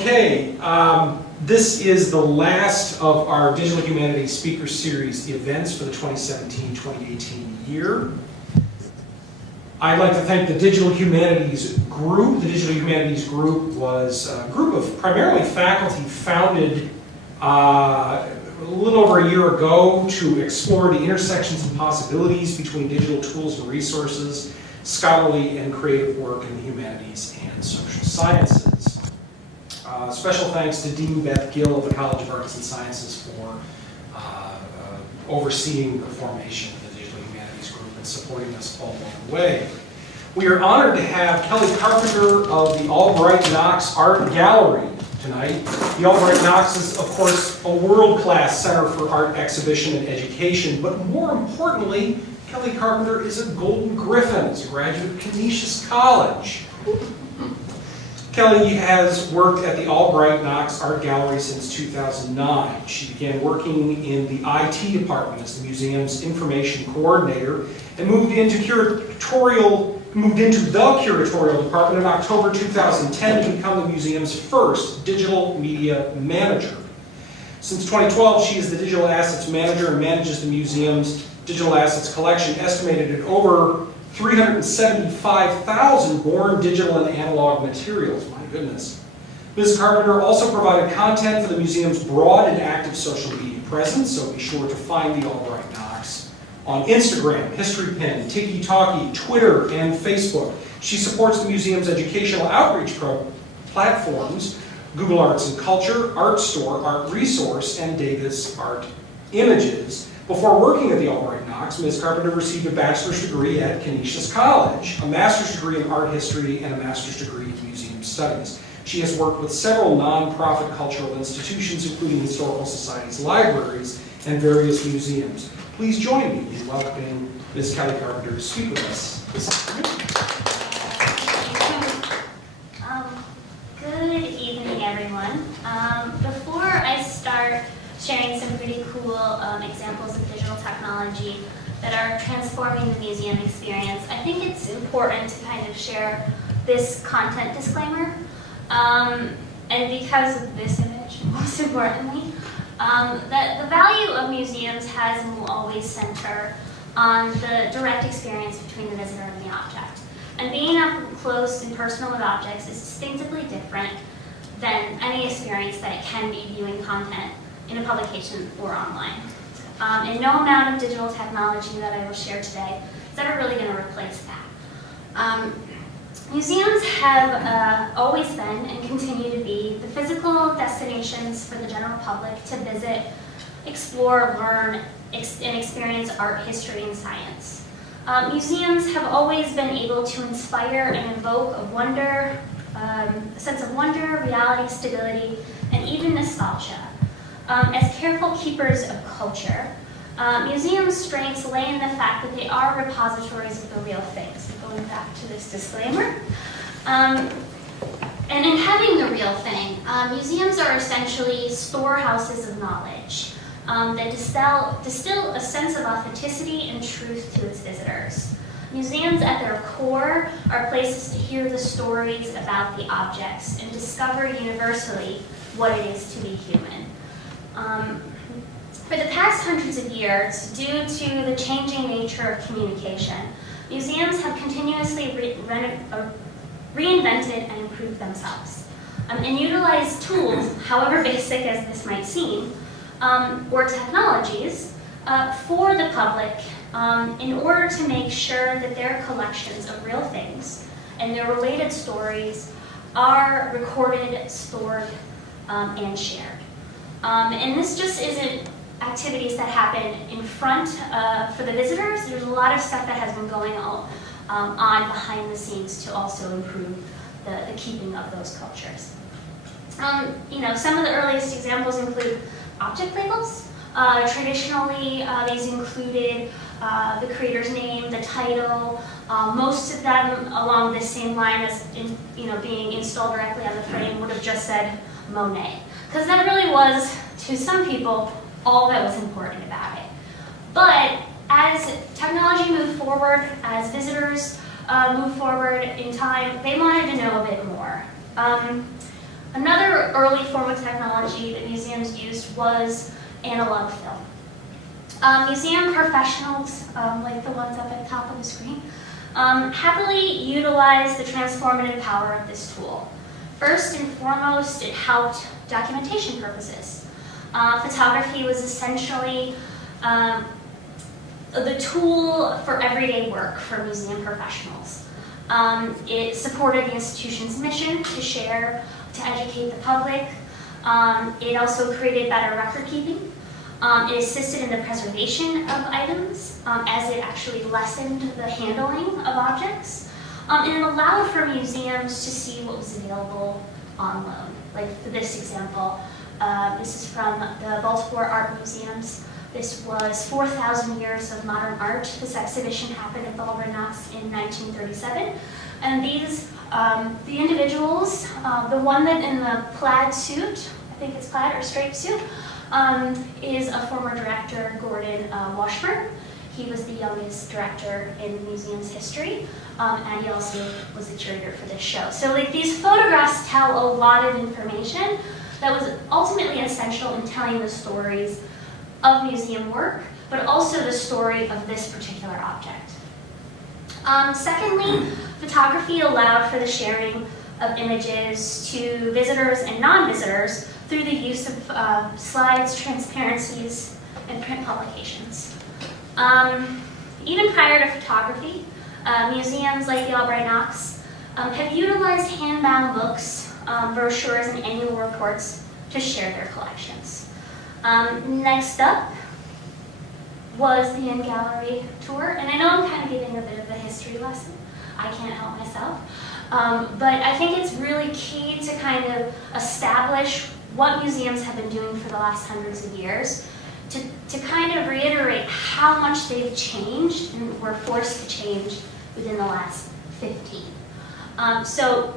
Okay, this is the last of our Digital Humanities Speaker Series events for the 2017-2018 year. I'd like to thank the Digital Humanities Group. The Digital Humanities Group was a group of primarily faculty founded a little over a year ago to explore the intersections and possibilities between digital tools and resources, scholarly and creative work in the humanities and social sciences. Special thanks to Dean Beth Gill of the College of Arts and Sciences for overseeing the formation of the Digital Humanities Group and supporting us all along the way. We are honored to have Kelly Carpenter of the Albright Knox Art Gallery tonight. The Albright Knox is, of course, a world-class center for art exhibition and education, but more importantly, Kelly Carpenter is a Golden Griffin as a graduate of Canisius College. Kelly has worked at the Albright Knox Art Gallery since 2009. She began working in the IT department as the museum's information coordinator and moved into the curatorial department in October 2010 to become the museum's first digital media manager. Since 2012, she is the digital assets manager and manages the museum's digital assets collection, estimated at over 375,000 born digital and analog materials. My goodness. Ms. Carpenter also provided content for the museum's broad and active social media presence, so be sure to find the Albright Knox on Instagram, HistoryPin, TikTok, Twitter, and Facebook. She supports the museum's educational outreach platforms, Google Arts and Culture, Art Store, Art Resource, and Davis Art Images. Before working at the Albright Knox, Ms. Carpenter received a bachelor's degree at Canisius College, a master's degree in art history, and a master's degree in museum studies. She has worked with several nonprofit cultural institutions, including historical societies, libraries, and various museums. Please join me in welcoming Ms. Kelly Carpenter to speak with us this afternoon. Good evening, everyone. Before I start sharing some pretty cool examples of digital technology that are transforming the museum experience, I think it's important to kind of share this content disclaimer. And because of this image, most importantly, that the value of museums has and will always center on the direct experience between the visitor and the object. And being up close and personal with objects is distinctively different than any experience that it can be viewing content in a publication or online. And no amount of digital technology that I will share today is ever really going to replace that. Museums have always been and continue to be the physical destinations for the general public to visit, explore, learn, and experience art, history, and science. Museums have always been able to inspire and evoke a wonder, a sense of wonder, reality, stability, and even nostalgia. As careful keepers of culture, museums' strengths lay in the fact that they are repositories of the real things. Going back to this disclaimer. And in having the real thing, museums are essentially storehouses of knowledge that distill a sense of authenticity and truth to its visitors. Museums at their core are places to hear the stories about the objects and discover universally what it is to be human. For the past hundreds of years, due to the changing nature of communication, museums have continuously reinvented and improved themselves and utilized tools, however basic as this might seem, or technologies for the public in order to make sure that their collections of real things and their related stories are recorded, stored, and shared. And this just isn't activities that happen in front for the visitors. There's a lot of stuff that has been going on behind the scenes to also improve the keeping of those cultures. Some of the earliest examples include object labels. Traditionally, these included the creator's name, the title. Most of them along the same line as being installed directly on the frame would have just said Monet, because that really was, to some people, all that was important about it. But as technology moved forward, as visitors moved forward in time, they wanted to know a bit more. Another early form of technology that museums used was analog film. Museum professionals, like the ones up at the top of the screen, heavily utilized the transformative power of this tool. First and foremost, it helped documentation purposes. Photography was essentially the tool for everyday work for museum professionals. It supported the institution's mission to share, to educate the public. It also created better record keeping. It assisted in the preservation of items as it actually lessened the handling of objects. And it allowed for museums to see what was available on loan. Like for this example, this is from the Baltimore Art Museums. This was 4,000 Years of Modern Art. This exhibition happened at the Albright Knox in 1937. And these, the individuals, the one that in the plaid suit, I think it's plaid or striped suit, is a former director, Gordon Washburn. He was the youngest director in the museum's history, and he also was the curator for this show. So like these photographs tell a lot of information that was ultimately essential in telling the stories of museum work, but also the story of this particular object. Secondly, photography allowed for the sharing of images to visitors and non-visitors through the use of slides, transparencies, and print publications. Even prior to photography, museums like the Albright Knox have utilized hand-bound books, brochures, and annual reports to share their collections. Next up was the in-gallery tour, and I know I'm kind of giving a bit of a history lesson. I can't help myself. But I think it's really key to kind of establish what museums have been doing for the last hundreds of years, to kind of reiterate how much they've changed and were forced to change within the last 15. So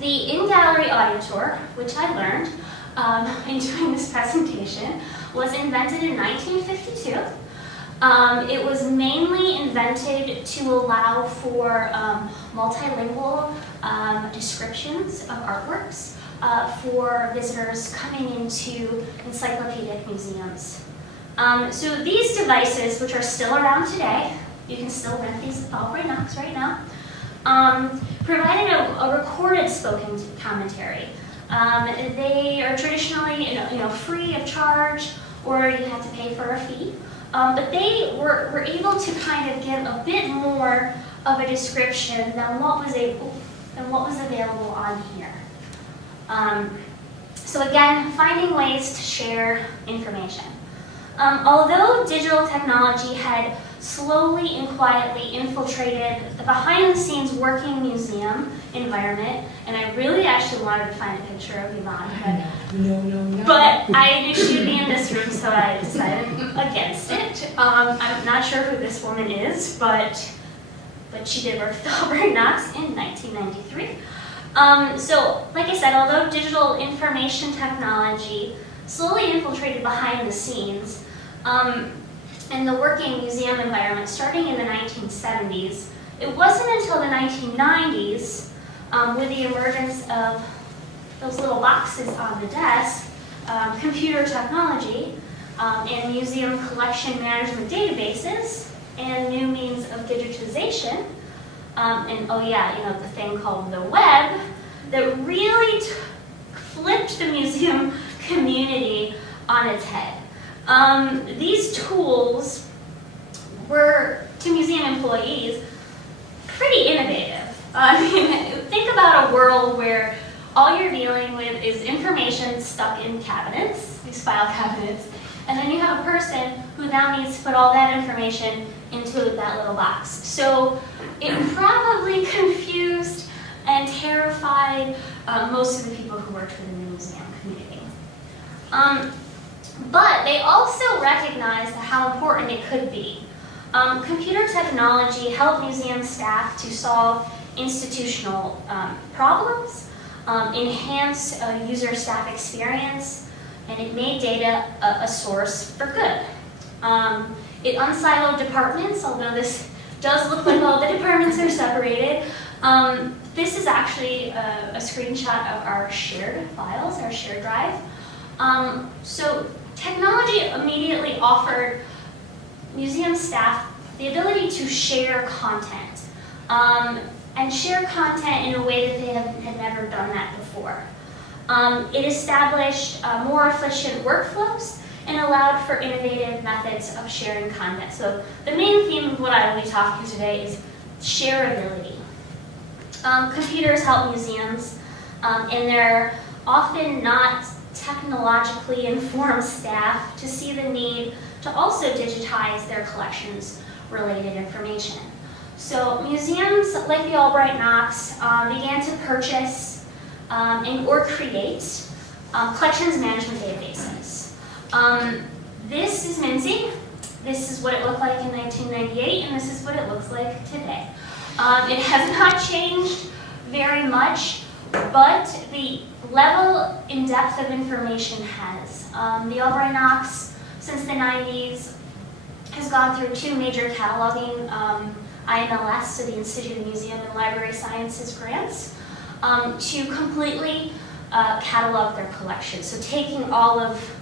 the in-gallery audio tour, which I learned in doing this presentation, was invented in 1952. It was mainly invented to allow for multilingual descriptions of artworks for visitors coming into encyclopedic museums. So these devices, which are still around today, you can still rent these at Albright Knox right now, provided a recorded spoken commentary. They are traditionally free of charge, or you have to pay for a fee. But they were able to kind of give a bit more of a description than what was available on here. So again, finding ways to share information. Although digital technology had slowly and quietly infiltrated the behind-the-scenes working museum environment, and I really actually wanted to find a picture of Yvonne, but I knew she'd be in this room, so I decided against it. I'm not sure who this woman is, but she did work at the Albright Knox in 1993. So, like I said, although digital information technology slowly infiltrated behind the scenes, in the working museum environment starting in the 1970s, it wasn't until the 1990s, with the emergence of those little boxes on the desk, computer technology, and museum collection management databases, and new means of digitization, and the thing called the web, that really flipped the museum community on its head. These tools were, to museum employees, pretty innovative. I mean, think about a world where all you're dealing with is information stuck in cabinets, these file cabinets, and then you have a person who now needs to put all that information into that little box. So it probably confused and terrified most of the people who worked within the museum community. But they also recognized how important it could be. Computer technology helped museum staff to solve institutional problems, enhance user staff experience, and it made data a source for good. It unsiloed departments, although this does look like all the departments are separated. This is actually a screenshot of our shared files, our shared drive. So technology immediately offered museum staff the ability to share content, and share content in a way that they had never done that before. It established more efficient workflows and allowed for innovative methods of sharing content. So the main theme of what I will be talking today is shareability. Computers help museums, and they're often not technologically informed staff to see the need to also digitize their collections related information. So museums like the Albright Knox began to purchase or create collections management databases. This is Minzy. This is what it looked like in 1998, and this is what it looks like today. It has not changed very much, but the level in depth of information has. The Albright Knox, since the 90s, has gone through 2 major cataloging IMLS, so the Institute of Museum and Library Sciences grants, to completely catalog their collection. So taking all of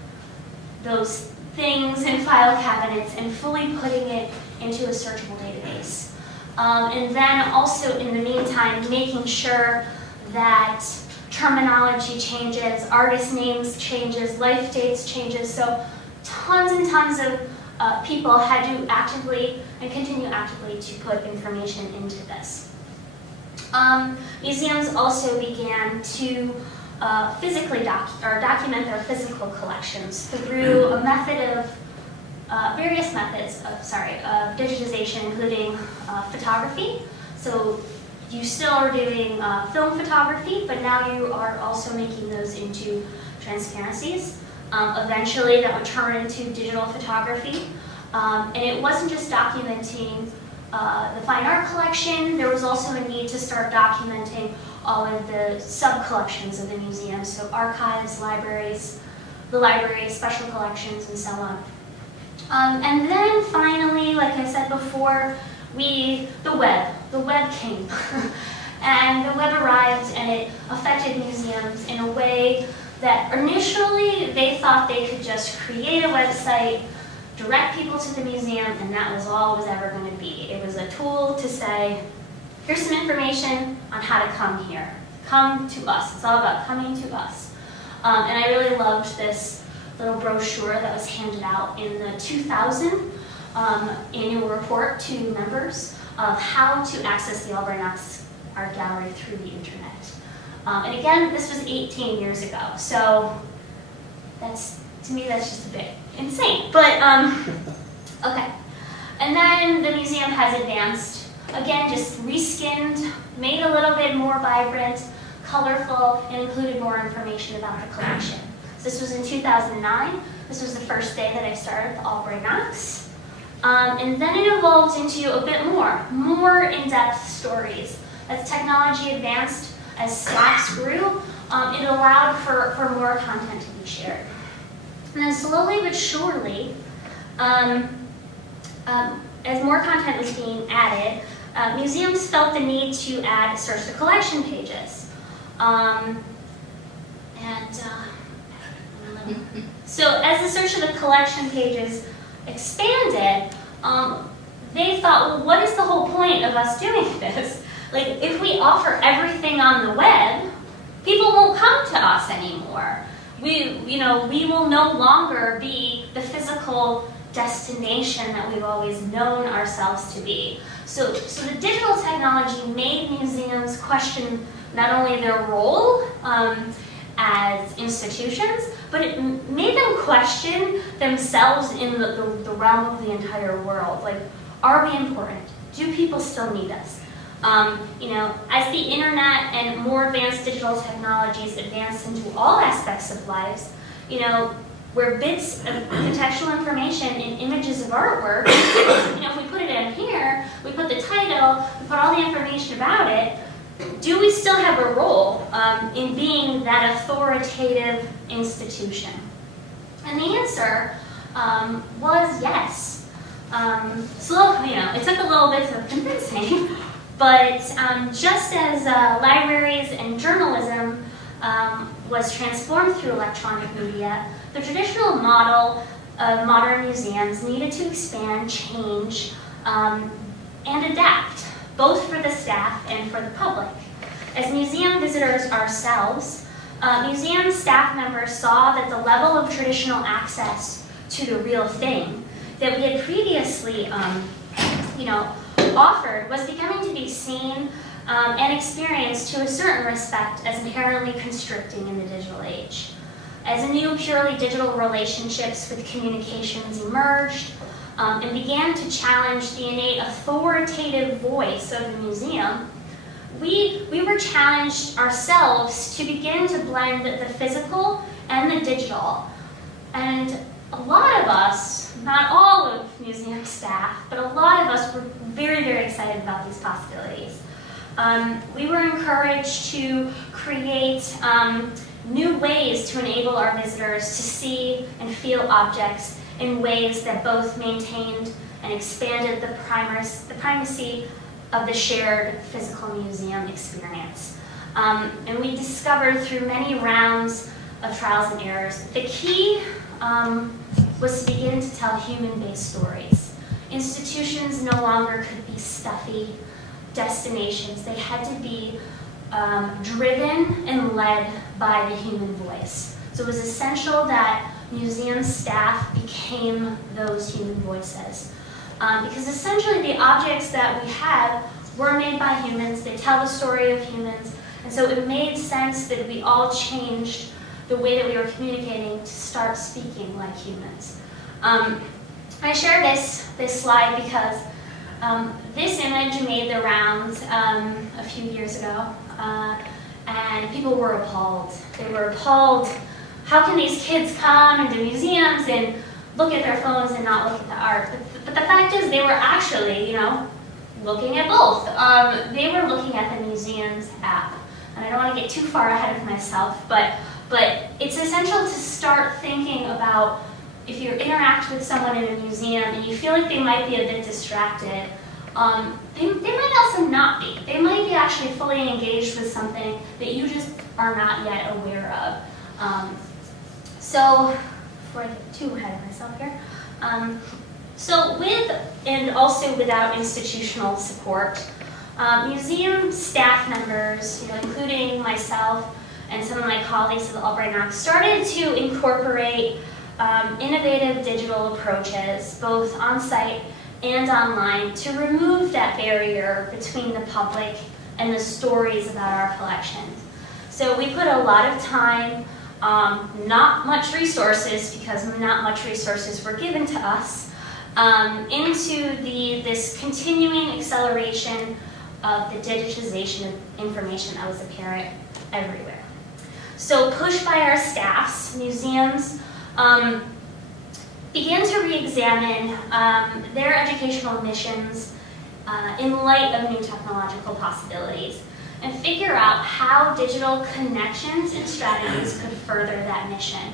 those things in file cabinets and fully putting it into a searchable database. And then also in the meantime, making sure that terminology changes, artist names changes, life dates changes. So tons and tons of people had to actively and continue actively to put information into this. Museums also began to physically document their physical collections through a method of various methods of digitization, including photography. So you still are doing film photography, but now you are also making those into transparencies. Eventually that would turn into digital photography. And it wasn't just documenting the fine art collection, there was also a need to start documenting all of the sub-collections of the museum, so archives, libraries, the library, special collections, and so on. And then finally, like I said before, the web came. And the web arrived and it affected museums in a way that initially they thought they could just create a website, direct people to the museum, and that was all it was ever going to be. It was a tool to say, here's some information on how to come here. Come to us. It's all about coming to us. And I really loved this little brochure that was handed out in the 2000 annual report to members of how to access the Albright Knox Art Gallery through the internet. And again, this was 18 years ago, so to me that's just a bit insane. But okay. And then the museum has advanced, again, just reskinned, made a little bit more vibrant, colorful, and included more information about the collection. So this was in 2009. This was the first day that I started the Albright Knox. And then it evolved into a bit more in-depth stories. As technology advanced, as stacks grew, it allowed for more content to be shared. And then slowly but surely, as more content was being added, museums felt the need to add search the collection pages. So as the search of the collection pages expanded, they thought, well, what is the whole point of us doing this? Like, if we offer everything on the web, people won't come to us anymore. We will no longer be the physical destination that we've always known ourselves to be. So the digital technology made museums question not only their role as institutions, but it made them question themselves in the realm of the entire world. Like, are we important? Do people still need us? As the internet and more advanced digital technologies advance into all aspects of lives, where bits of contextual information and images of artwork, if we put it in here, we put the title, we put all the information about it, do we still have a role in being that authoritative institution? And the answer was yes. It took a little bit of convincing, But just as libraries and journalism was transformed through electronic media, the traditional model of modern museums needed to expand, change, and adapt, both for the staff and for the public. As museum visitors ourselves, museum staff members saw that the level of traditional access to the real thing that we had previously offered was becoming to be seen and experienced to a certain respect as inherently constricting in the digital age. As new purely digital relationships with communications emerged and began to challenge the innate authoritative voice of the museum, we were challenged ourselves to begin to blend the physical and the digital. And a lot of us, not all of museum staff, but a lot of us were very, very excited about these possibilities. We were encouraged to create new ways to enable our visitors to see and feel objects in ways that both maintained and expanded the primacy of the shared physical museum experience. And we discovered through many rounds of trials and errors, the key was to begin to tell human-based stories. Institutions no longer could be stuffy destinations. They had to be driven and led by the human voice. So it was essential that museum staff became those human voices. Because essentially the objects that we had were made by humans, they tell the story of humans, and so it made sense that we all changed the way that we were communicating to start speaking like humans. I share this slide because this image made the rounds a few years ago, and people were appalled. They were appalled. How can these kids come into museums and look at their phones and not look at the art? But the fact is, they were actually, looking at both. They were looking at the museum's app, and I don't want to get too far ahead of myself, but it's essential to start thinking about if you interact with someone in a museum and you feel like they might be a bit distracted, they might also not be. They might be actually fully engaged with something that you just are not yet aware of. So, before I get too ahead of myself here, so with and also without institutional support, museum staff members, including myself and some of my colleagues at the Albright Knox, started to incorporate innovative digital approaches, both on-site and online, to remove that barrier between the public and the stories about our collections. So we put a lot of time, not much resources, because not much resources were given to us, into this continuing acceleration of the digitization of information that was apparent everywhere. So pushed by our staffs, museums began to re-examine their educational missions in light of new technological possibilities and figure out how digital connections and strategies could further that mission.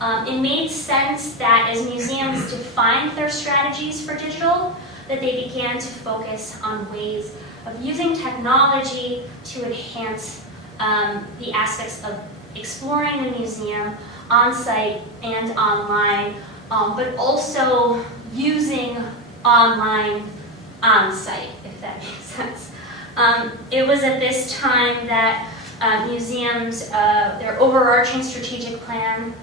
It made sense that as museums defined their strategies for digital, that they began to focus on ways of using technology to enhance the aspects of exploring the museum on-site and online, but also using online on-site, if that makes sense. It was at this time that museums, their overarching strategic plan,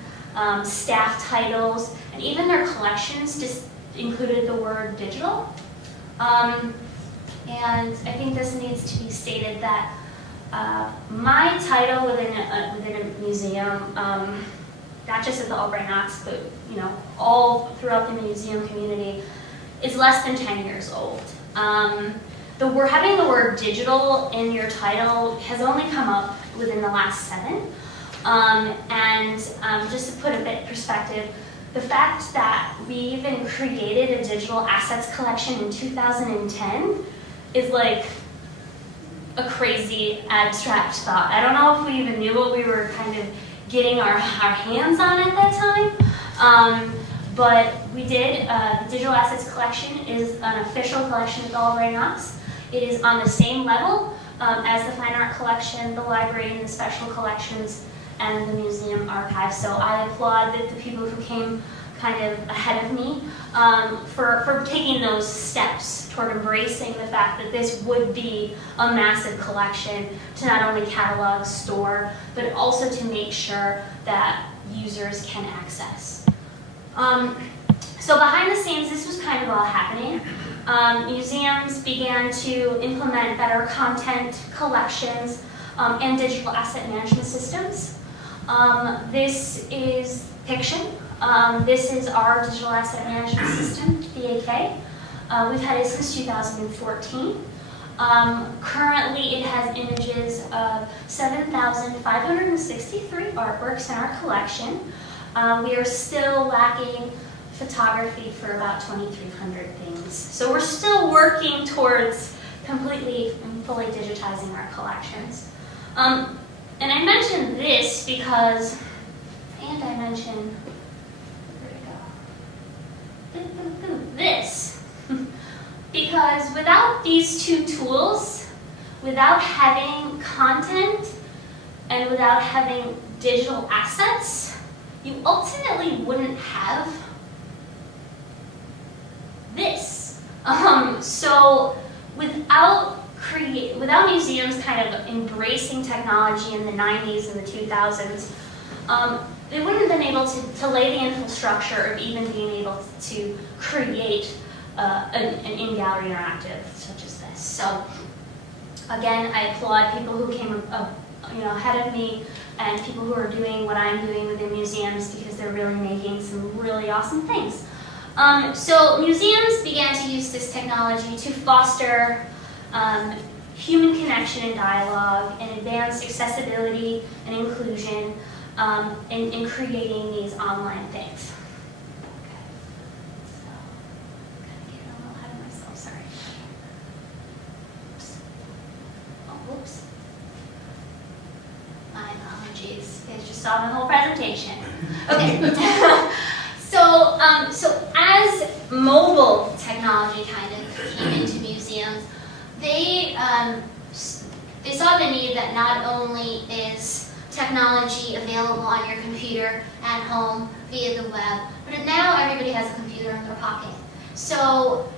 staff titles, and even their collections just included the word digital. And I think this needs to be stated that my title within a museum, not just at the Albright Knox, but all throughout the museum community, is less than 10 years old. Having the word digital in your title has only come up within the last 7. And just to put a bit in perspective, the fact that we even created a digital assets collection in 2010 is like a crazy abstract thought. I don't know if we even knew what we were kind of getting our hands on at that time, but we did. The digital assets collection is an official collection of the Albright Knox. It is on the same level as the Fine Art Collection, the library, and the special collections, and the museum archive. So I applaud the people who came kind of ahead of me for taking those steps toward embracing the fact that this would be a massive collection to not only catalog, store, but also to make sure that users can access. So behind the scenes, this was kind of all happening. Museums began to implement better content collections and digital asset management systems. This is Piction. This is our digital asset management system, BAK. We've had it since 2014. Currently, it has images of 7,563 artworks in our collection. We are still lacking photography for about 2,300 things. So we're still working towards completely and fully digitizing our collections. And I mentioned this because, and I mentioned, where'd it go? This. Because without these two tools, without having content, and without having digital assets, you ultimately wouldn't have this. So without museums kind of embracing technology in the 90s and the 2000s, they wouldn't have been able to lay the infrastructure of even being able to create an in-gallery interactive such as this. So again, I applaud people who came ahead of me and people who are doing what I'm doing within museums because they're really making some really awesome things. So museums began to use this technology to foster human connection and dialogue and advance accessibility and inclusion in creating these online things. Okay. So, kind of getting a little ahead of myself, sorry. Oops. Oh, whoops. My apologies. You guys just saw my whole presentation. Okay. So as mobile technology kind of came into museums, they saw the need that not only is technology available on your computer at home via the web, but now everybody has a computer in their pocket. So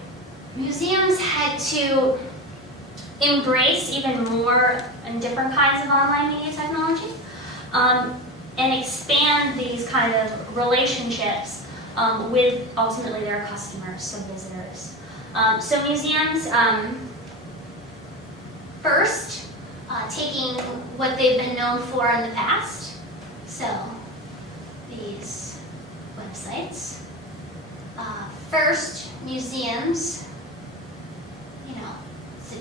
museums had to embrace even more and different kinds of online media technology and expand these kind of relationships with ultimately their customers, so visitors. So museums, first, taking what they've been known for in the past, so these websites. First, museums,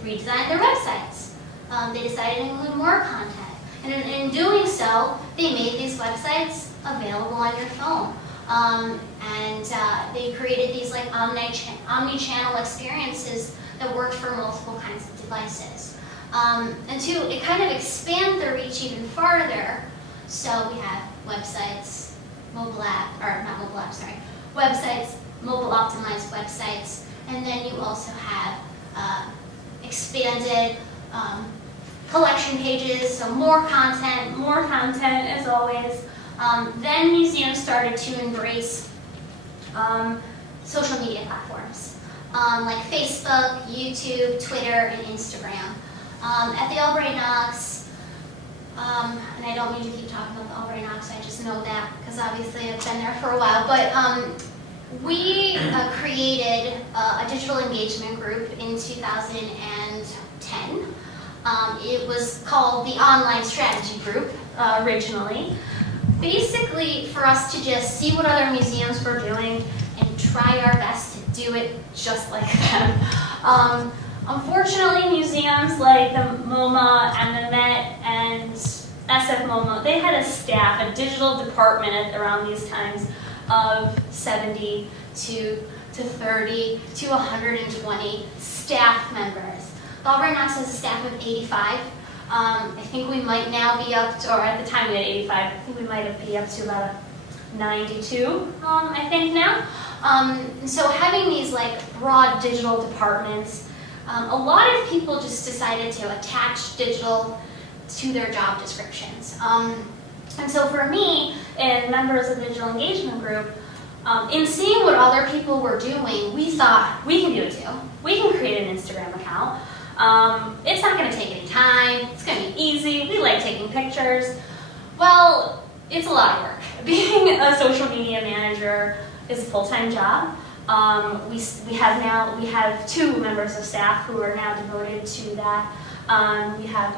redesigned their websites. They decided to include more content. And in doing so, they made these websites available on your phone. They created these like omni-channel experiences that worked for multiple kinds of devices. And to kind of expand the reach even farther, so we have websites, websites, mobile optimized websites, and then you also have expanded collection pages, so more content as always. Then museums started to embrace social media platforms like Facebook, YouTube, Twitter, and Instagram. At the Albright Knox, and I don't mean to keep talking about the Albright Knox, I just know that because obviously I've been there for a while, but we created a digital engagement group in 2010. It was called the Online Strategy Group originally. Basically for us to just see what other museums were doing and try our best to do it just like them. Unfortunately, museums like the MoMA and the Met and SF MoMA, they had a staff, a digital department around these times of 70 to 30 to 120 staff members. The Albright Knox has a staff of 85. I think we might now be up to, or at the time we had 85, I think we might be up to about 92, I think now. So having these like broad digital departments a lot of people just decided to attach digital to their job descriptions. And so for me, and members of the digital engagement group, in seeing what other people were doing, we thought, we can do it too. We can create an Instagram account. It's not going to take any time. It's going to be easy. We like taking pictures. Well, it's a lot of work. Being a social media manager is a full-time job. We have 2 members of staff who are now devoted to that. We have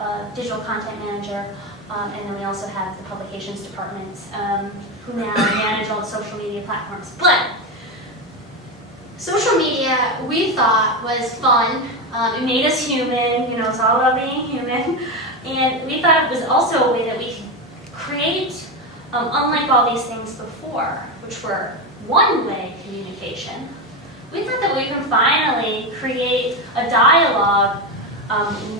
a digital content manager, and then we also have the publications department, who now manage all the social media platforms. But social media, we thought, was fun. It made us human. You know, it's all about being human. And we thought it was also a way that we could create, unlike all these things before, which were one-way communication. We thought that we can finally create a dialogue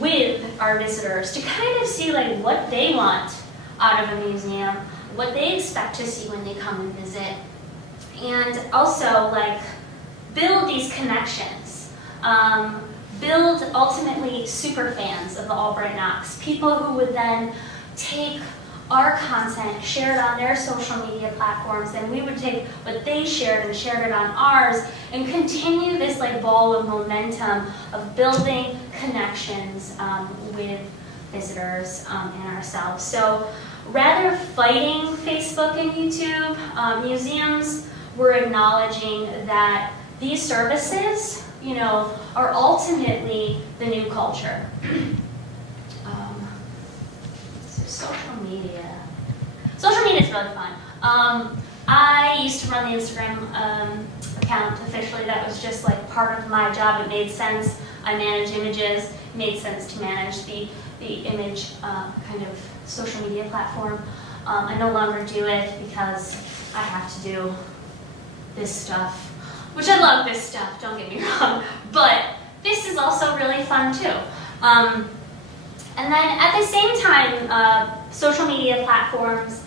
with our visitors to kind of see like what they want out of a museum, what they expect to see when they come and visit, and also like build these connections, build ultimately super fans of the Albright Knox, people who would then take our content, share it on their social media platforms, and we would take what they shared and shared it on ours, and continue this like ball of momentum of building connections with visitors and ourselves. So rather fighting Facebook and YouTube, museums were acknowledging that these services, you know, are ultimately the new culture. Social media. Social media is really fun. I used to run the Instagram account officially. That was just like part of my job. It made sense. I manage images. It made sense to manage the image kind of social media platform. I no longer do it because I have to do this stuff, which I love this stuff, don't get me wrong, but this is also really fun too. And then at the same time, social media platforms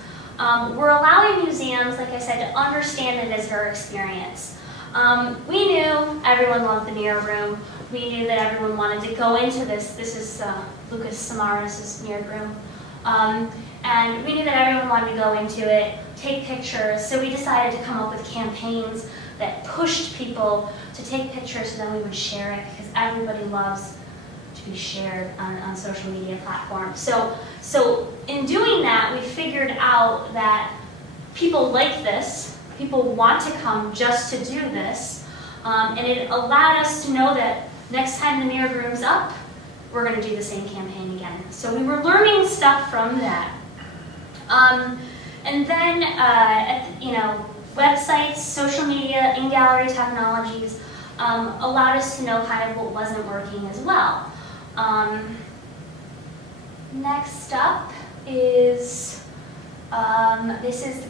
were allowing museums, like I said, to understand the visitor experience. We knew everyone loved the mirror room. We knew that everyone wanted to go into this. This is Lucas Samaras' mirror room. And we knew that everyone wanted to go into it, take pictures, so we decided to come up with campaigns that pushed people to take pictures, and then we would share it, because everybody loves to be shared on social media platforms. So in doing that, we figured out that people like this, people want to come just to do this, and it allowed us to know that next time the mirrored room's up, we're going to do the same campaign again. So we were learning stuff from that. And then, websites, social media, in-gallery technologies allowed us to know kind of what wasn't working as well. Next up is, this is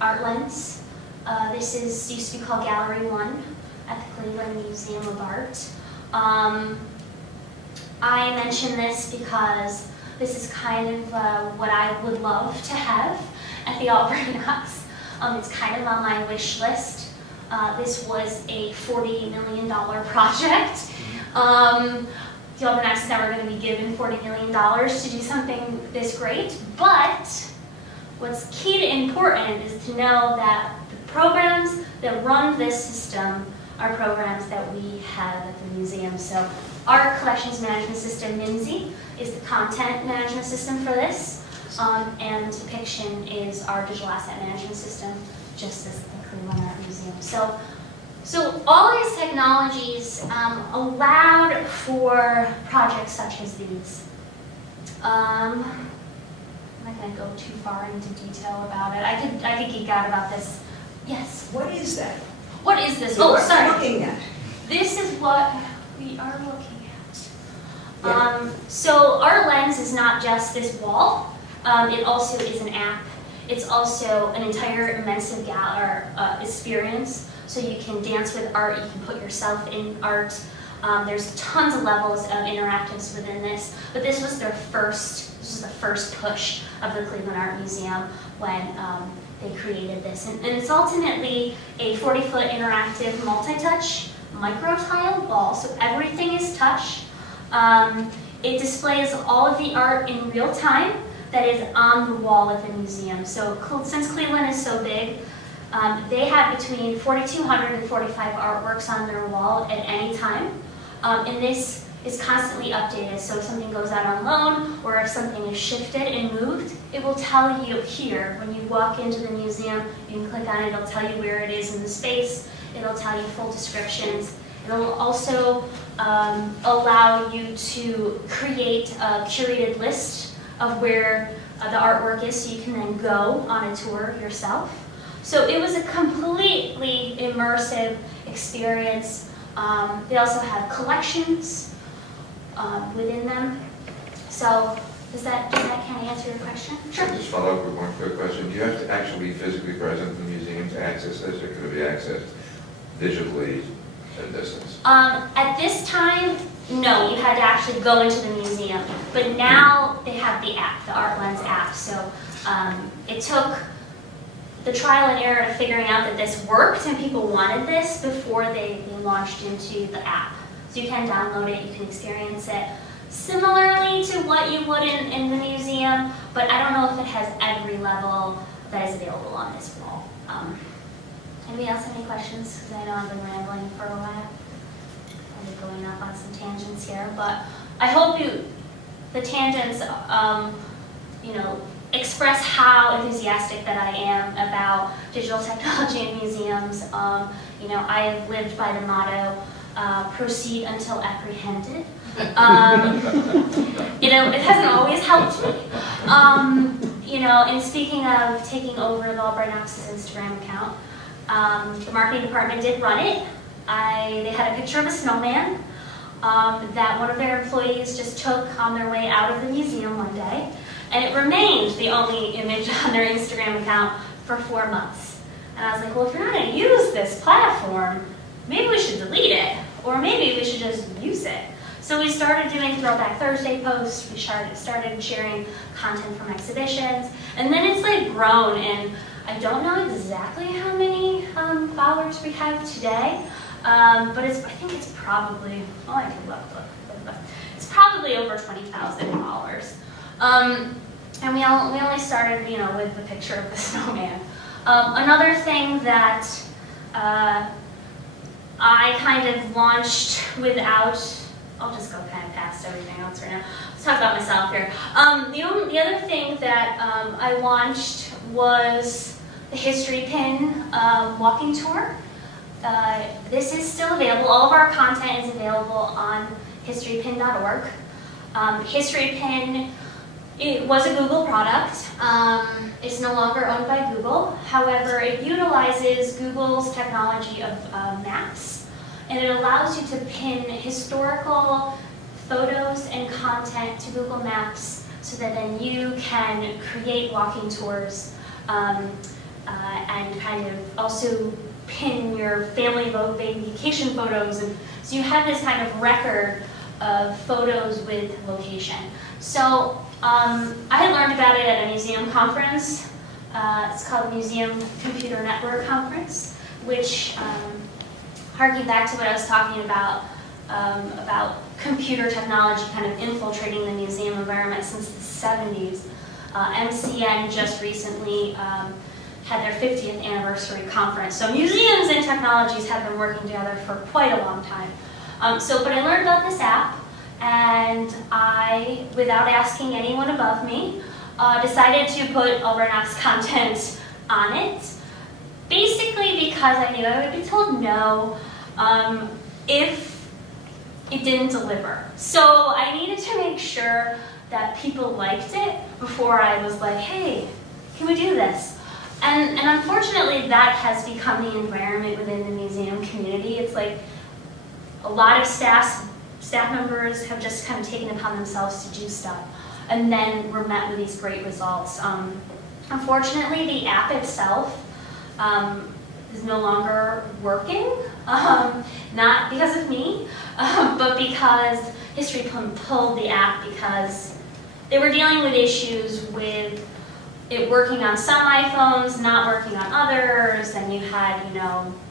Art Lens. This used to be called Gallery 1 at the Cleveland Museum of Art. I mention this because this is kind of what I would love to have at the Albright Knox. It's kind of on my wish list. This was a $40 million project. The Albright Knox is never going to be given $40 million to do something this great, but what's key to important is to know that the programs that run this system are programs that we have at the museum. So our collections management system, MIMSI, is the content management system for this, and Depiction is our digital asset management system, just as the Cleveland Art Museum. So all these technologies allowed for projects such as these. I'm not going to go too far into detail about it. I could geek out about this. Yes? What is that? What is this? So Oh, what sorry. are you looking at? This is what we are looking at. Yeah. So our lens is not just this wall. It also is an app. It's also an entire immersive experience. So you can dance with art, you can put yourself in art. There's tons of levels of interactives within this, but this was the first push of the Cleveland Art Museum when they created this. And it's ultimately a 40-foot interactive multi-touch micro-tiled wall, so everything is touch. It displays all of the art in real time that is on the wall at the museum. So since Cleveland is so big, they have between 4,200 and 45 artworks on their wall at any time. And this is constantly updated. So if something goes out on loan or if something is shifted and moved, it will tell you here. When you walk into the museum, you can click on it, it'll tell you where it is in the space. It'll tell you full descriptions. It'll also allow you to create a curated list of where the artwork is, so you can then go on a tour yourself. So it was a completely immersive experience. They also have collections within them. So does that kind of answer your question? Sure. Just follow up with one quick question. Do you have to actually be physically present in the museum to access this, or could it be accessed digitally at a distance? At this time, no, you had to actually go into the museum. But now they have the app, the ArtLens app. So it took the trial and error of figuring out that this worked and people wanted this before they launched into the app. So you can download it, you can experience it similarly to what you would in the museum, but I don't know if it has every level that is available on this wall. Anybody else have any questions? Because I know I've been rambling for a while. I'm going off on some tangents here, but I hope the tangents, express how enthusiastic that I am about digital technology in museums. I have lived by the motto, proceed until apprehended. It hasn't always helped me. And speaking of taking over the Albright Knox's Instagram account, the marketing department did run it. They had a picture of a snowman that one of their employees just took on their way out of the museum one day. And it remained the only image on their Instagram account for 4 months. And I was like, well, if you're not going to use this platform, maybe we should delete it, or maybe we should just use it. So we started doing Throwback Thursday posts, we started sharing content from exhibitions, and then it's like grown, and I don't know exactly how many followers we have today, but I think it's probably, I can look. It's probably over 20,000 followers. And we only started, with the picture of the snowman. Another thing that I kind of launched without, I'll just go kind of past everything else right now. Let's talk about myself here. The other thing that I launched was the History Pin walking tour. This is still available. All of our content is available on historypin.org. History Pin, it was a Google product. It's no longer owned by Google. However, it utilizes Google's technology of maps, and it allows you to pin historical photos and content to Google Maps so that then you can create walking tours and kind of also pin your family vacation photos. And so you have this kind of record of photos with location. So I had learned about it at a museum conference. It's called the Museum Computer Network Conference, which harkened back to what I was talking about computer technology kind of infiltrating the museum environment since the 70s. MCN just recently had their 50th anniversary conference. So museums and technologies have been working together for quite a long time. But I learned about this app, and I, without asking anyone above me, decided to put Albright Knox content on it, basically because I knew I would be told no if it didn't deliver. So I needed to make sure that people liked it before I was like, hey, can we do this? And unfortunately, that has become the environment within the museum community. It's like a lot of staff members have just kind of taken it upon themselves to do stuff, and then we're met with these great results. Unfortunately, the app itself is no longer working, not because of me, but because History pulled the app because they were dealing with issues with it working on some iPhones, not working on others, and you had,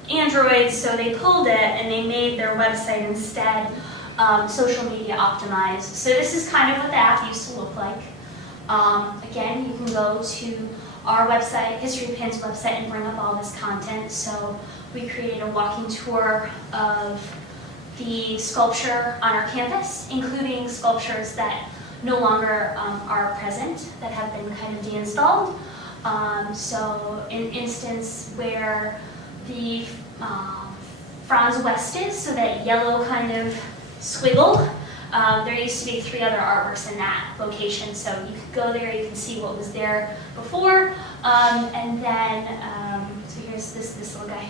Androids, so they pulled it and they made their website instead social media optimized. So this is kind of what the app used to look like. Again, you can go to our website, History of Pins website, and bring up all this content. So we created a walking tour of the sculpture on our campus, including sculptures that no longer are present, that have been kind of deinstalled. So an instance where the Franz West is, so that yellow kind of squiggle, there used to be 3 other artworks in that location, so you could go there, you can see what was there before, and then, so here's this little guy.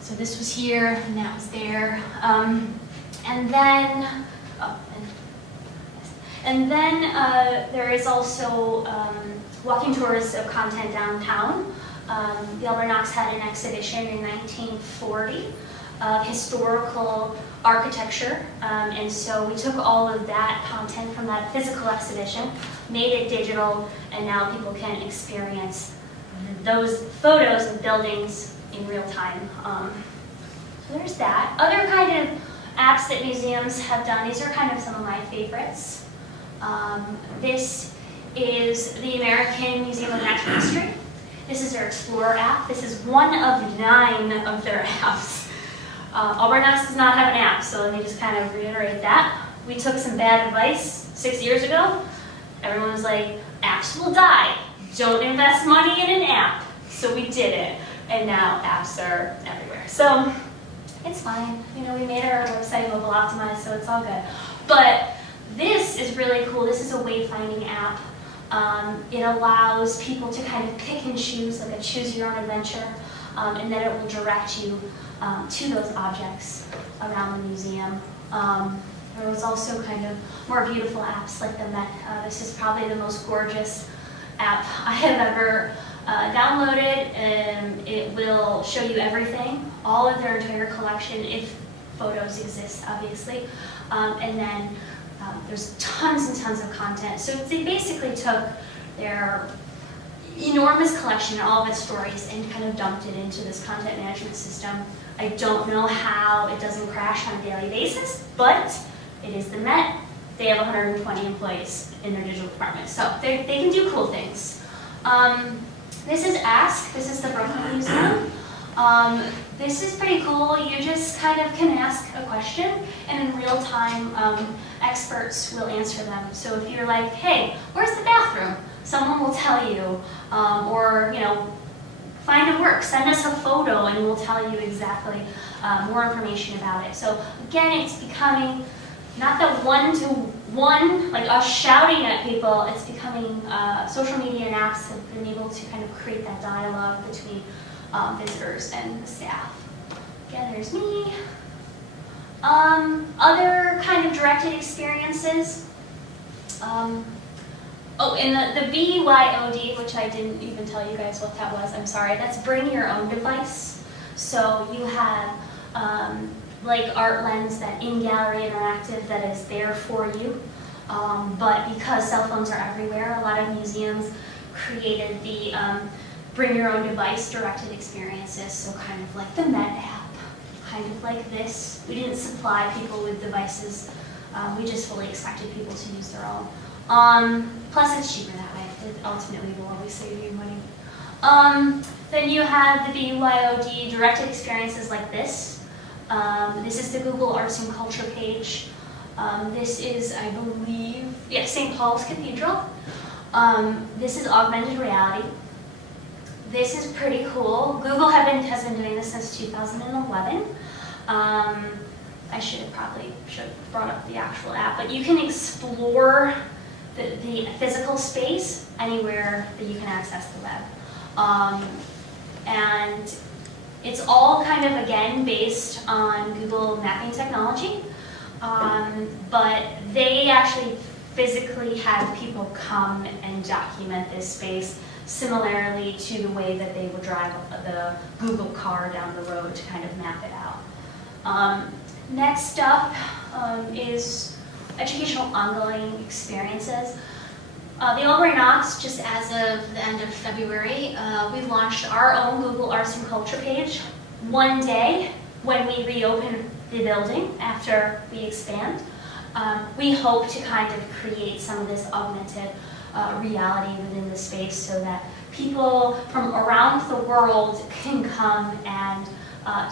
So this was here, and that was there, and then, there is also walking tours of content downtown. The Albert Knox had an exhibition in 1940 of historical architecture, and so we took all of that content from that physical exhibition, made it digital, and now people can experience those photos of buildings in real time. So there's that. Other kind of apps that museums have done, these are kind of some of my favorites. This is the American Museum of Natural History. This is their Explorer app. This is one of 9 of their apps. Albert Knox does not have an app, so let me just kind of reiterate that. We took some bad advice 6 years ago. Everyone was like, apps will die. Don't invest money in an app. So we did it, and now apps are everywhere. So it's fine. We made our website mobile optimized, so it's all good. But this is really cool. This is a wayfinding app. It allows people to kind of pick and choose, like a choose your own adventure, and then it will direct you to those objects around the museum. There was also kind of more beautiful apps like the Met. This is probably the most gorgeous app I have ever downloaded. It will show you everything, all of their entire collection, if photos exist, obviously. And then there's tons and tons of content. So they basically took their enormous collection and all of its stories and kind of dumped it into this content management system. I don't know how it doesn't crash on a daily basis, but it is the Met. They have 120 employees in their digital department, so they can do cool things. This is Ask. This is the Brooklyn Museum. This is pretty cool. You just kind of can ask a question, and in real time, experts will answer them. So if you're like, hey, where's the bathroom? Someone will tell you, or find a work, send us a photo, and we'll tell you exactly more information about it. So again, it's becoming not that one-to-one, like us shouting at people, it's becoming social media and apps have been able to kind of create that dialogue between visitors and the staff. Again, there's me. Other kind of directed experiences. And the BYOD, which I didn't even tell you guys what that was, I'm sorry, that's bring your own device. So you have like ArtLens, that in-gallery interactive that is there for you. But because cell phones are everywhere, a lot of museums created the bring your own device directed experiences. So kind of like the Met app, kind of like this. We didn't supply people with devices. We just fully expected people to use their own. Plus it's cheaper that way. It ultimately will always save you money. Then you have the BYOD directed experiences like this. This is the Google Arts and Culture page. This is, I believe, St. Paul's Cathedral. This is augmented reality. This is pretty cool. Google has been doing this since 2011. I should have brought up the actual app, but you can explore the physical space anywhere that you can access the web. And it's all kind of, again, based on Google mapping technology, but they actually physically had people come and document this space similarly to the way that they would drive the Google car down the road to kind of map it out. Next up is educational ongoing experiences. The Albright Knox, just as of the end of February, we launched our own Google Arts and Culture page one day when we reopen the building after we expand. We hope to kind of create some of this augmented reality within the space so that people from around the world can come and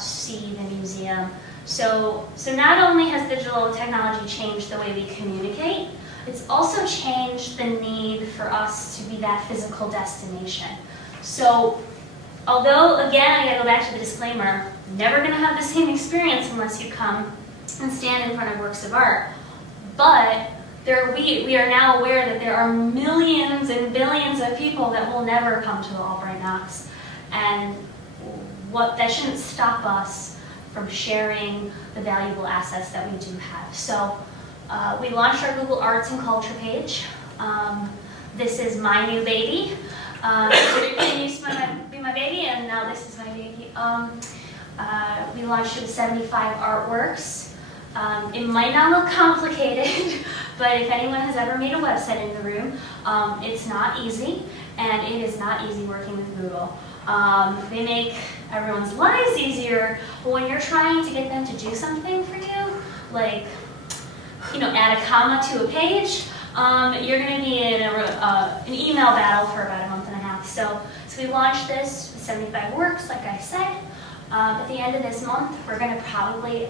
see the museum. So not only has digital technology changed the way we communicate, it's also changed the need for us to be that physical destination. So although, again, I gotta go back to the disclaimer, never gonna have the same experience unless you come and stand in front of works of art. But we are now aware that there are millions and billions of people that will never come to the Albright Knox. And that shouldn't stop us from sharing the valuable assets that we do have. So we launched our Google Arts and Culture page. This is my new baby. It used to be my baby, and now this is my baby. We launched it with 75 artworks. It might not look complicated, but if anyone has ever made a website in the room, it's not easy, and it is not easy working with Google. They make everyone's lives easier, but when you're trying to get them to do something for you, like, add a comma to a page, you're going to be in an email battle for about a month and a half. So we launched this with 75 works, like I said. At the end of this month, we're going to probably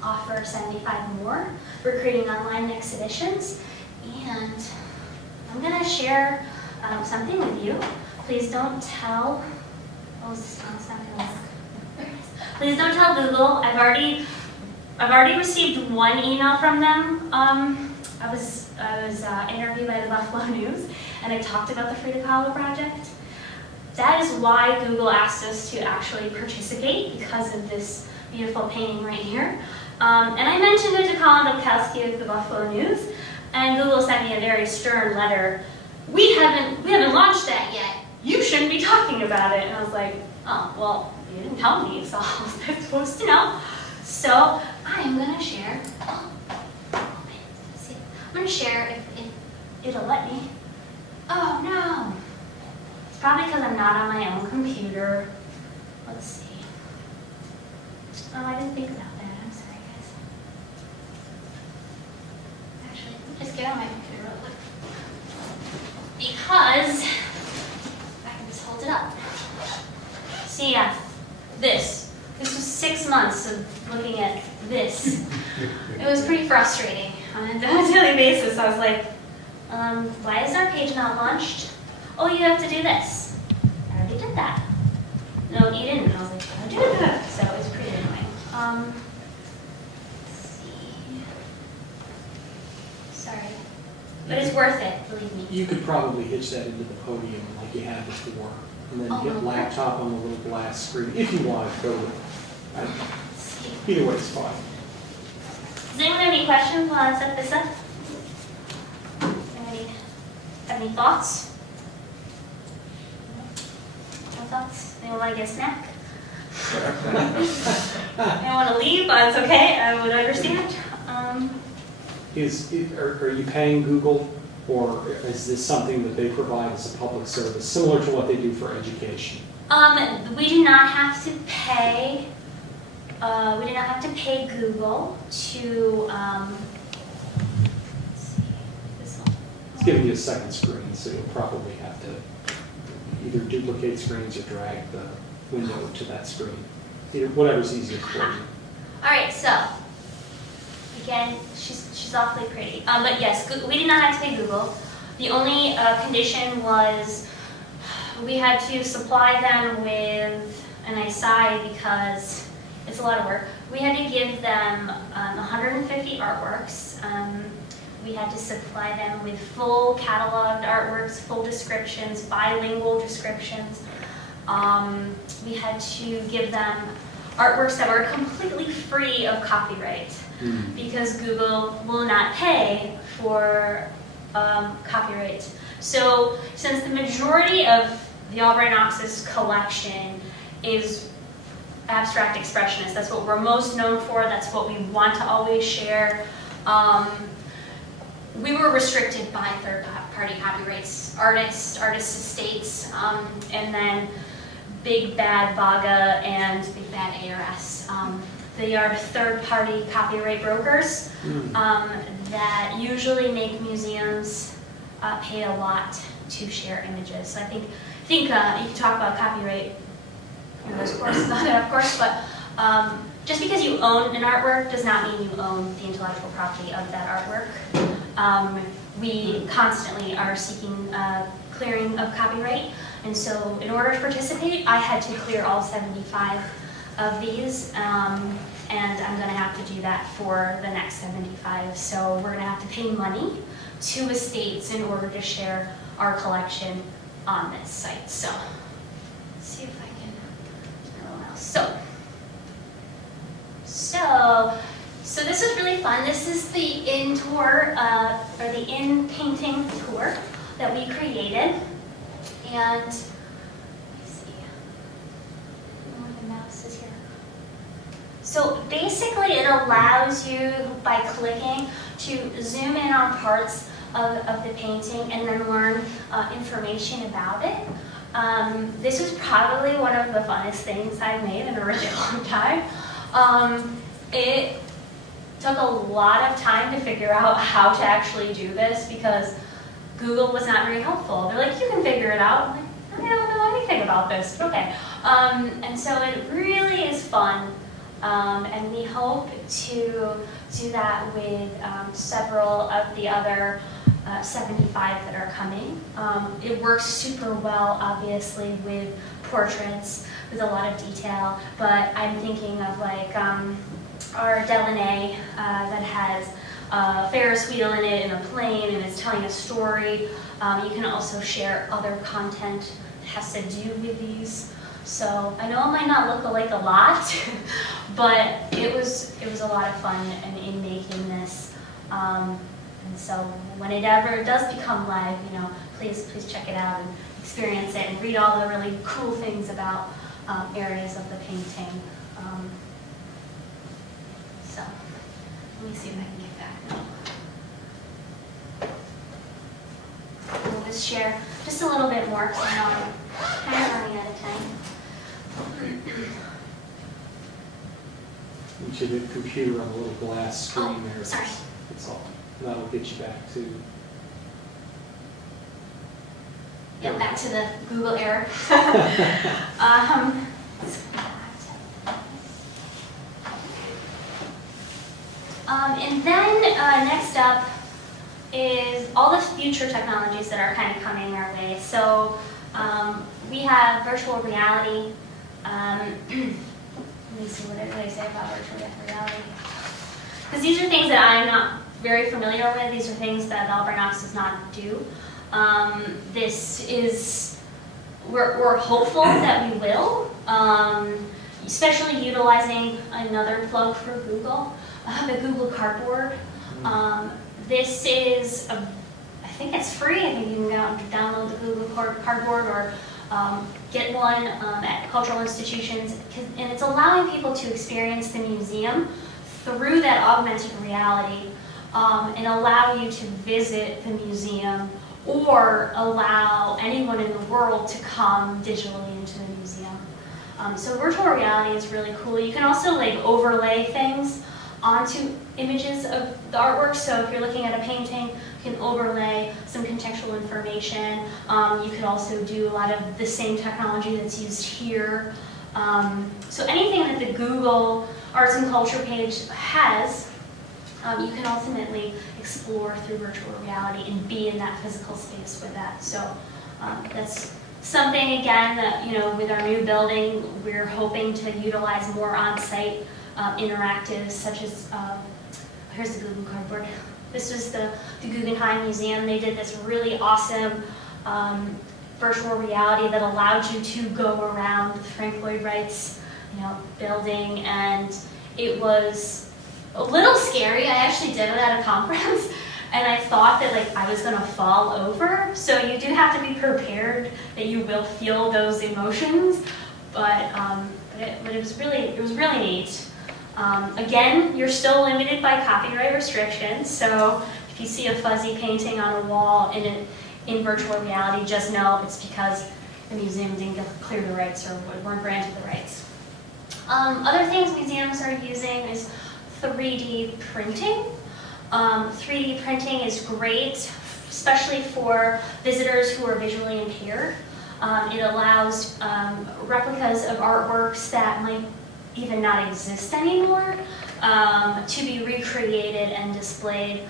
offer 75 more. We're creating online exhibitions, and I'm going to share something with you. Please don't tell. Oh, it's not going to work. Please don't tell Google. I've already received one email from them. I was interviewed by the Buffalo News, and I talked about the Frida Kahlo project. That is why Google asked us to actually participate, because of this beautiful painting right here. And I mentioned it to Colin Dubkowski of the Buffalo News, and Google sent me a very stern letter. We haven't launched that yet. You shouldn't be talking about it. And I was like, oh, well, you didn't tell me, so I was supposed to know. So I am going to share. I'm going to share if it'll let me. Oh no. It's probably because I'm not on my own computer. Let's see. Oh, I didn't think about that. I'm sorry, guys. Actually, let me just get on my computer real quick. Because I can just hold it up. See, this was 6 months of looking at this. It was pretty frustrating on a daily basis. I was like, why is our page not launched? Oh, you have to do this. I already did that. No, you didn't. I was like, I did that. So it's pretty annoying. Let's see. Sorry. But it's worth it, believe me. You could probably hitch that into the podium like you had before, and then hit Oh, laptop on the little glass screen if you want to go with it. Let's see. Either way, it's fine. Does anyone have any questions while I set this up? Anybody have any thoughts? No thoughts? Anyone want to get a snack? Anyone want to leave? It's okay. I would understand. Are you paying Google, or is this something that they provide as a public service, similar to what they do for education? We do not have to pay. We do not have to pay Google to. Let's see, this one. It's giving you a second screen, so you'll probably have to either duplicate screens or drag the window to that screen. Either, whatever's easiest for you. All right, so again, she's awfully pretty. But yes, we did not have to pay Google. The only condition was we had to supply them with, and I sigh because it's a lot of work. We had to give them 150 artworks. We had to supply them with full cataloged artworks, full descriptions, bilingual descriptions. We had to give them artworks that were completely free of copyright because Google will not pay for copyright. So since the majority of the Albright Knox's collection is abstract expressionists, that's what we're most known for, that's what we want to always share. we were restricted by third-party copyrights, artists, estates, and then Big Bad VAGA and Big Bad ARS. They are third-party copyright brokers that usually make museums pay a lot to share images. So I think you can talk about copyright. There's of course not enough, of course, but just because you own an artwork does not mean you own the intellectual property of that artwork. We constantly are seeking clearing of copyright, and so in order to participate, I had to clear all 75 of these, and I'm going to have to do that for the next 75. So we're going to have to pay money to estates in order to share our collection on this site. So let's see if I can turn around mouse. So this is really fun. This is the in tour, or the in painting tour that we created. And let me see. Where the mouse is here. So basically it allows you, by clicking, to zoom in on parts of the painting and then learn information about it. This was probably one of the funnest things I've made in a really long time. It took a lot of time to figure out how to actually do this because Google was not very helpful. They're like, you can figure it out. I'm like, I don't know anything about this, but okay. And so it really is fun. And we hope to do that with several of the other 75 that are coming. It works super well, obviously, with portraits, with a lot of detail, but I'm thinking of like our Delaunay that has a Ferris wheel in it and a plane and it's telling a story. You can also share other content that has to do with these. So I know it might not look like a lot, but it was a lot of fun in making this. And so when it ever does become live, please check it out and experience it and read all the really cool things about areas of the painting. So let me see if I can get back now. We'll just share just a little bit more because I'm kind of running out of time. Each of the computer on a little glass screen there. Sorry. That's all. That'll get you back to. Yeah, back to the Google error. And then next up is all the future technologies that are kind of coming our way. So we have virtual reality. Let me see what I say about virtual reality. Because these are things that I'm not very familiar with. These are things that Albright Knox does not do. This is, we're hopeful that we will, especially utilizing another plug for Google, the Google Cardboard. This is, I think it's free. I think you can download the Google Cardboard or get one at cultural institutions, and it's allowing people to experience the museum through that augmented reality and allow you to visit the museum or allow anyone in the world to come digitally into the museum. So virtual reality is really cool. You can also like overlay things onto images of the artwork. So if you're looking at a painting, you can overlay some contextual information. You could also do a lot of the same technology that's used here. So anything that the Google Arts and Culture page has, you can ultimately explore through virtual reality and be in that physical space with that. So that's something, again, that, with our new building, we're hoping to utilize more on-site interactives, such as, here's the Google Cardboard. This was the Guggenheim Museum. They did this really awesome virtual reality that allowed you to go around the Frank Lloyd Wright's building, and it was a little scary. I actually did it at a conference, and I thought that I was going to fall over. So you do have to be prepared that you will feel those emotions, but it was really neat. Again, you're still limited by copyright restrictions, so if If you see a fuzzy painting on a wall in virtual reality, just know it's because the museum didn't clear the rights or weren't granted the rights. Other things museums are using is 3D printing. 3D printing is great, especially for visitors who are visually impaired. It allows replicas of artworks that might even not exist anymore to be recreated and displayed,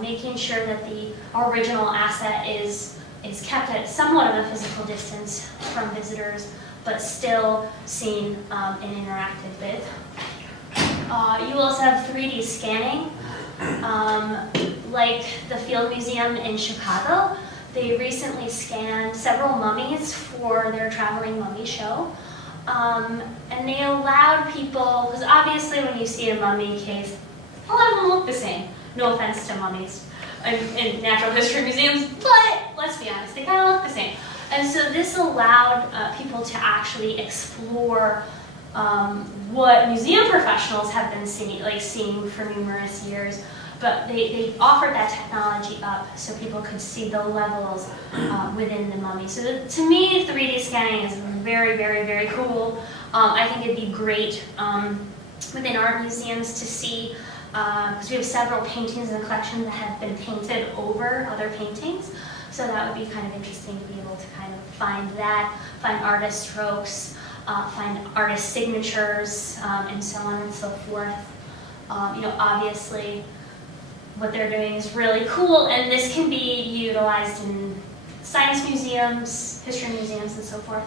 making sure that the original asset is kept at somewhat of a physical distance from visitors, but still seen and interacted with. You also have 3D scanning, like the Field Museum in Chicago. They recently scanned several mummies for their traveling mummy show. And they allowed people, because obviously when you see a mummy case, a lot of them look the same. No offense to mummies in natural history museums, but let's be honest, they kind of look the same. And so this allowed people to actually explore what museum professionals have been seeing for numerous years, but they offered that technology up so people could see the levels within the mummy. So to me, 3D scanning is very, very, very cool. I think it'd be great within art museums to see, because we have several paintings in the collection that have been painted over other paintings. So that would be kind of interesting to be able to kind of find that, find artist strokes, find artist signatures, and so on and so forth. Obviously, what they're doing is really cool, and this can be utilized in science museums, history museums, and so forth.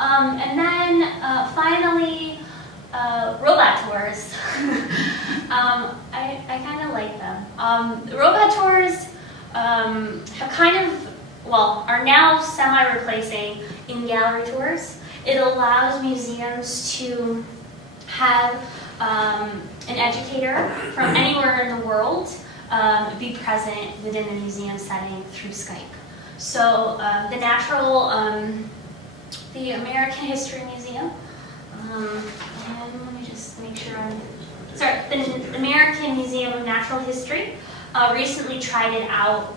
And then finally, robot tours. I kind of like them. Robot tours have are now semi-replacing in-gallery tours. It allows museums to have an educator from anywhere in the world be present within the museum setting through Skype. So the American History Museum, and let me just make sure the American Museum of Natural History recently tried it out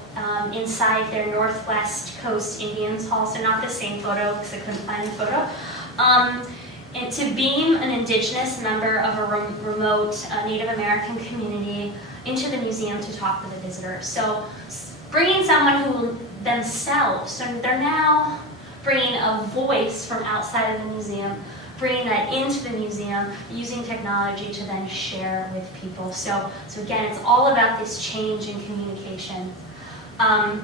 inside their Northwest Coast Indians Hall, so not the same photo because I couldn't find the photo, and to beam an indigenous member of a remote Native American community into the museum to talk with a visitor. So bringing someone who themselves, so they're now bringing a voice from outside of the museum, bringing that into the museum, using technology to then share with people. So again, it's all about this change in communication. And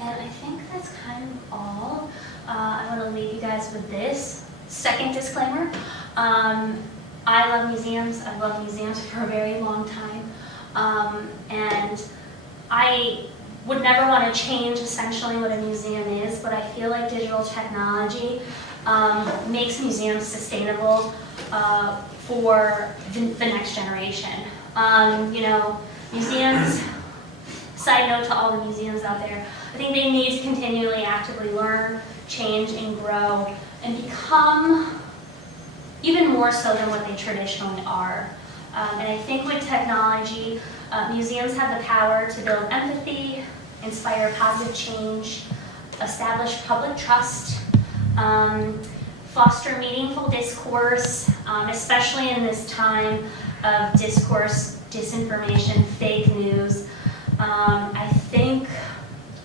I think that's kind of all. I want to leave you guys with this. Second disclaimer, I love museums. I've loved museums for a very long time. And I would never want to change essentially what a museum is, but I feel like digital technology makes museums sustainable for the next generation. Museums, side note to all the museums out there, I think they need to continually actively learn, change, and grow, and become even more so than what they traditionally are. And I think with technology, museums have the power to build empathy, inspire positive change, establish public trust, foster meaningful discourse, especially in this time of discourse, disinformation, fake news. I think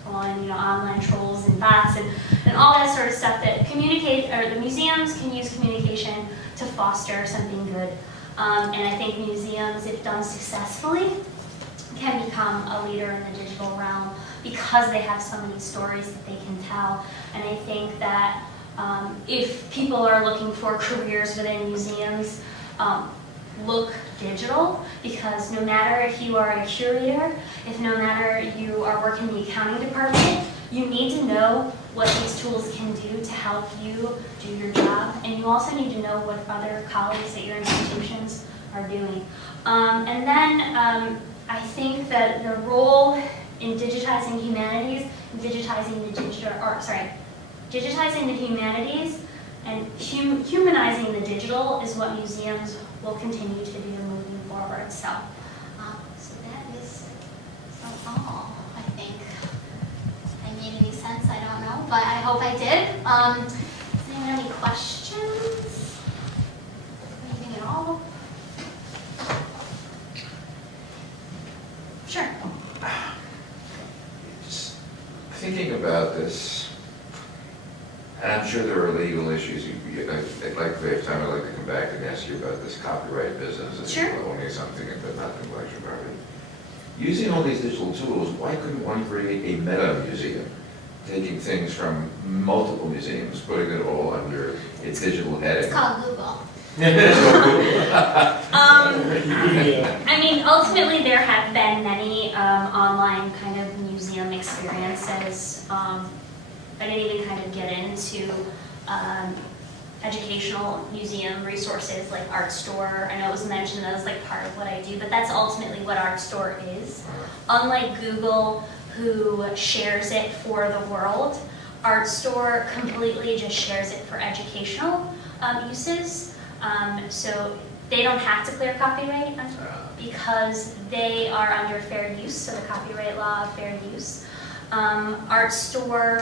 on online trolls and bots and all that sort of stuff that the museums can use communication to foster something good. And I think museums, if done successfully, can become a leader in the digital realm because they have so many stories that they can tell. And I think that if people are looking for careers within museums, look digital, because no matter if you are a curator, no matter you are working in the accounting department, you need to know what these tools can do to help you do your job, and you also need to know what other colleagues at your institutions are doing. And then I think that the role in digitizing humanities, digitizing the humanities, and humanizing the digital is what museums will continue to do moving forward. So that is all, I think. If I made any sense, I don't know, but I hope I did. Does anyone have any questions? Anything at all? Sure. Just thinking about this, and I'm sure there are legal issues. I'd like, if we have time, I'd like to come back and ask you about this copyright business. And Sure. people owning something but not intellectual property. Using all these digital tools, why couldn't one create a meta museum? Taking things from multiple museums, putting it all under a digital heading. It's called Google. Yeah. I mean, ultimately, there have been many online kind of museum experiences. I didn't even kind of get into educational museum resources like Art Store. I know it was mentioned as like part of what I do, but that's ultimately what Art Store is. Unlike Google, who shares it for the world, Art Store completely just shares it for educational uses. So they don't have to clear copyright because they are under fair use, so the copyright law of fair use. Art Store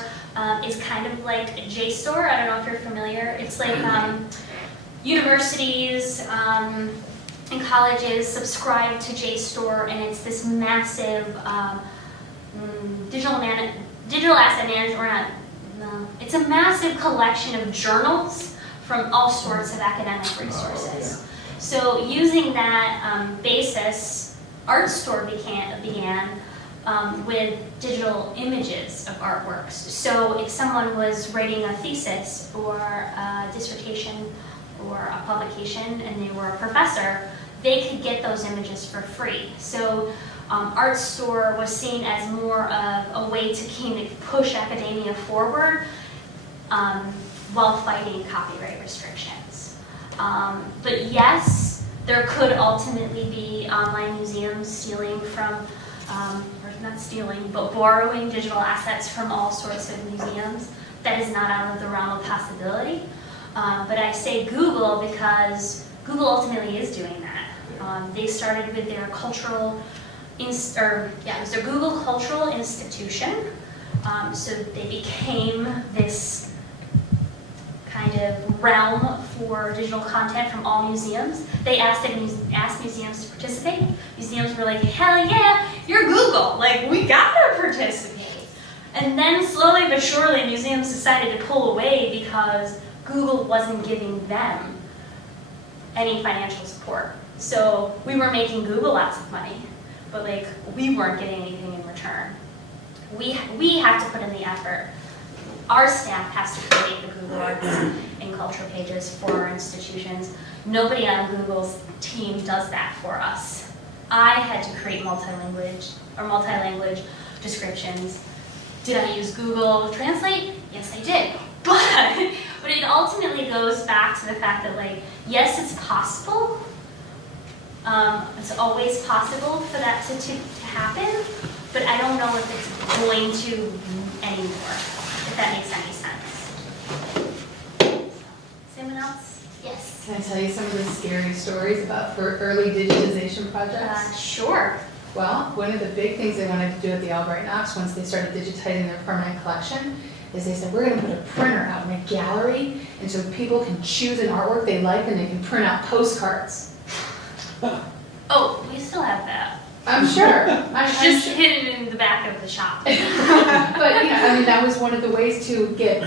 is kind of like a JSTOR. I don't know if you're familiar. It's like universities and colleges subscribe to JSTOR, and it's this massive digital asset management, or not, no. It's a massive collection of journals from all sorts of academic resources. So using that basis, Art Store began with digital images of artworks. So if someone was writing a thesis or a dissertation or a publication and they were a professor, they could get those images for free. So Art Store was seen as more of a way to kind of push academia forward while fighting copyright restrictions. But yes, there could ultimately be online museums stealing from, or not stealing, but borrowing digital assets from all sorts of museums. That is not out of the realm of possibility. But I say Google because Google ultimately is doing that. They started with their cultural, it was their Google Cultural Institution. So they became this kind of realm for digital content from all museums. They asked museums to participate. Museums were like, hell yeah, you're Google. Like, we gotta participate. And then slowly but surely, museums decided to pull away because Google wasn't giving them any financial support. So we were making Google lots of money, but like, we weren't getting anything in return. We have to put in the effort. Our staff has to create the Google Arts and Culture pages for our institutions. Nobody on Google's team does that for us. I had to create multi-language descriptions. Did I use Google Translate? Yes, I did. But it ultimately goes back to the fact that, like, yes, it's possible. It's always possible for that to happen, but I don't know if it's going to anymore, if that makes any sense. Anyone else? Yes. Can I tell you some of the scary stories about for early digitization projects? Sure. Well, one of the big things they wanted to do at the Albright Knox once they started digitizing their permanent collection is they said, we're going to put a printer out in a gallery, and so people can choose an artwork they like and they can print out postcards. Oh, we still have that. I'm sure. Just hidden in the back of the shop. But I mean, that was one of the ways to get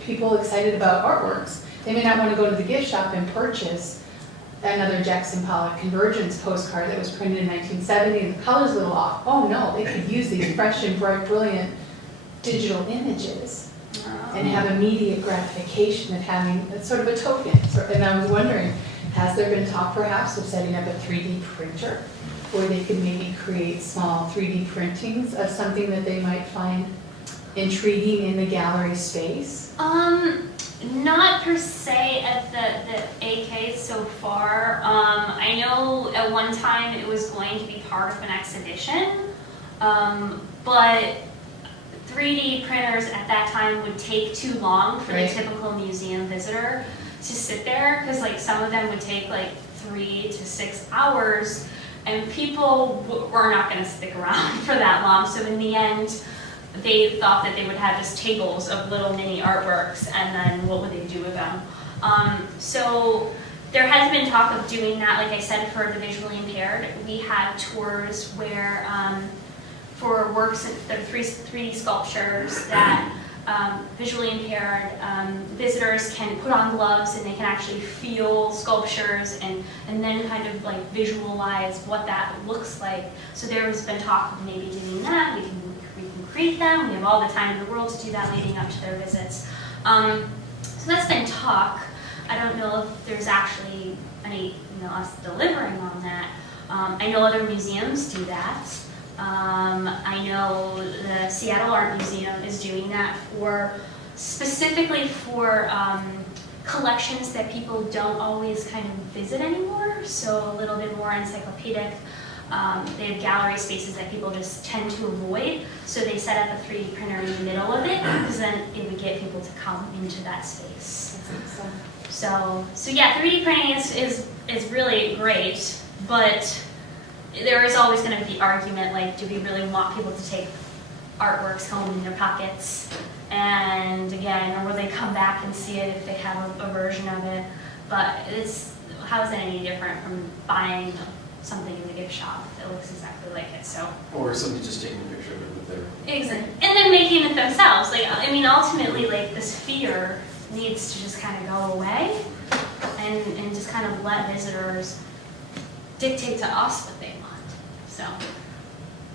people excited about artworks. They may not want to go to the gift shop and purchase another Jackson Pollock Convergence postcard that was printed in 1970 and the color's a little off. Oh no, they could use these fresh and bright, brilliant digital images and have immediate gratification of having it's sort of a token. And I was wondering, has there been talk perhaps of setting up a 3D printer where they could maybe create small 3D printings of something that they might find intriguing in the gallery space? Not per se at the AK so far. I know at one time it was going to be part of an exhibition, but 3D printers at that time would take too long for the typical museum visitor to sit there, because like some of them would take like 3 to 6 hours And people were not going to stick around for that long. So in the end, they thought that they would have just tables of little mini artworks, and then what would they do with them? So there has been talk of doing that, like I said, for the visually impaired. We have tours where, for works, there are 3D sculptures that visually impaired visitors can put on gloves and they can actually feel sculptures and then kind of like visualize what that looks like. So there has been talk of maybe doing that. We can create them. We have all the time in the world to do that leading up to their visits. So that's been talk. I don't know if there's actually any, us delivering on that. I know other museums do that. I know the Seattle Art Museum is doing that specifically for collections that people don't always kind of visit anymore, so a little bit more encyclopedic. They have gallery spaces that people just tend to avoid, so they set up a 3D printer in the middle of it, because then it would get people to come into that space. So yeah, 3D printing is really great, but there is always going to be argument, like, do we really want people to take artworks home in their pockets? And again, or will they come back and see it if they have a version of it? But how is it any different from buying something in the gift shop that looks exactly like it? So. Or somebody just taking a picture of it with their... Exactly. And then making it themselves. Like, I mean, ultimately, like, this fear needs to just kind of go away and just kind of let visitors dictate to us what they want. So.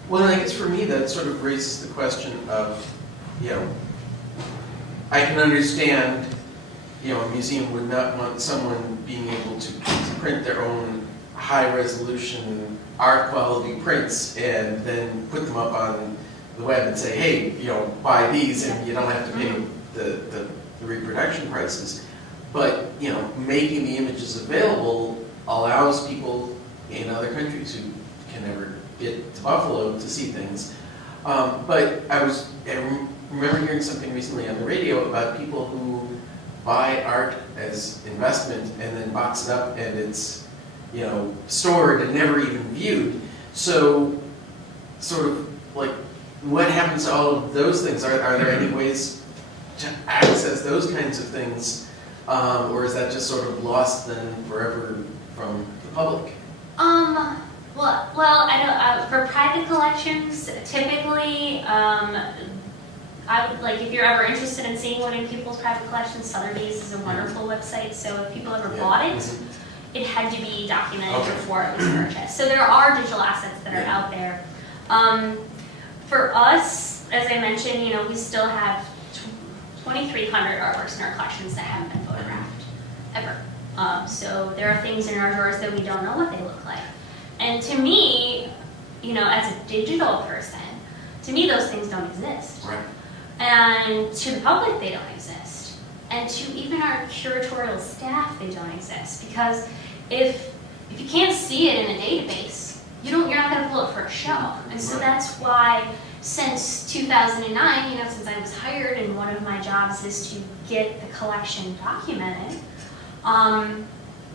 Well, I guess for me, that sort of raises the question of, I can understand, a museum would not want someone being able to print their own high-resolution, art quality prints and then put them up on the web and say, hey, buy these and you don't have to pay the reproduction prices. But, making the images available allows people in other countries who can never get to Buffalo to see things. But I remember hearing something recently on the radio about people who buy art as investment and then box it up and it's, stored and never even viewed. So, sort of like, what happens to all of those things? Are there any ways to access those kinds of things? Or is that just sort of lost then forever from the public? Well, I don't, for private collections, typically, I would, like, if you're ever interested in seeing what in people's private collections, Sotheby's is a wonderful website, so if people ever bought it, it had to be documented before it was purchased. So there are digital assets that are out there. For us, as I mentioned, we still have 2,300 artworks in our collections that haven't been photographed, ever. So there are things in our drawers that we don't know what they look like. And to me, as a digital person, to me those things don't exist. Right. And to the public, they don't exist. And to even our curatorial staff, they don't exist. Because if you can't see it in a database, you're not going to pull it for a show. And so that's why since 2009, since I was hired, and one of my jobs is to get the collection documented,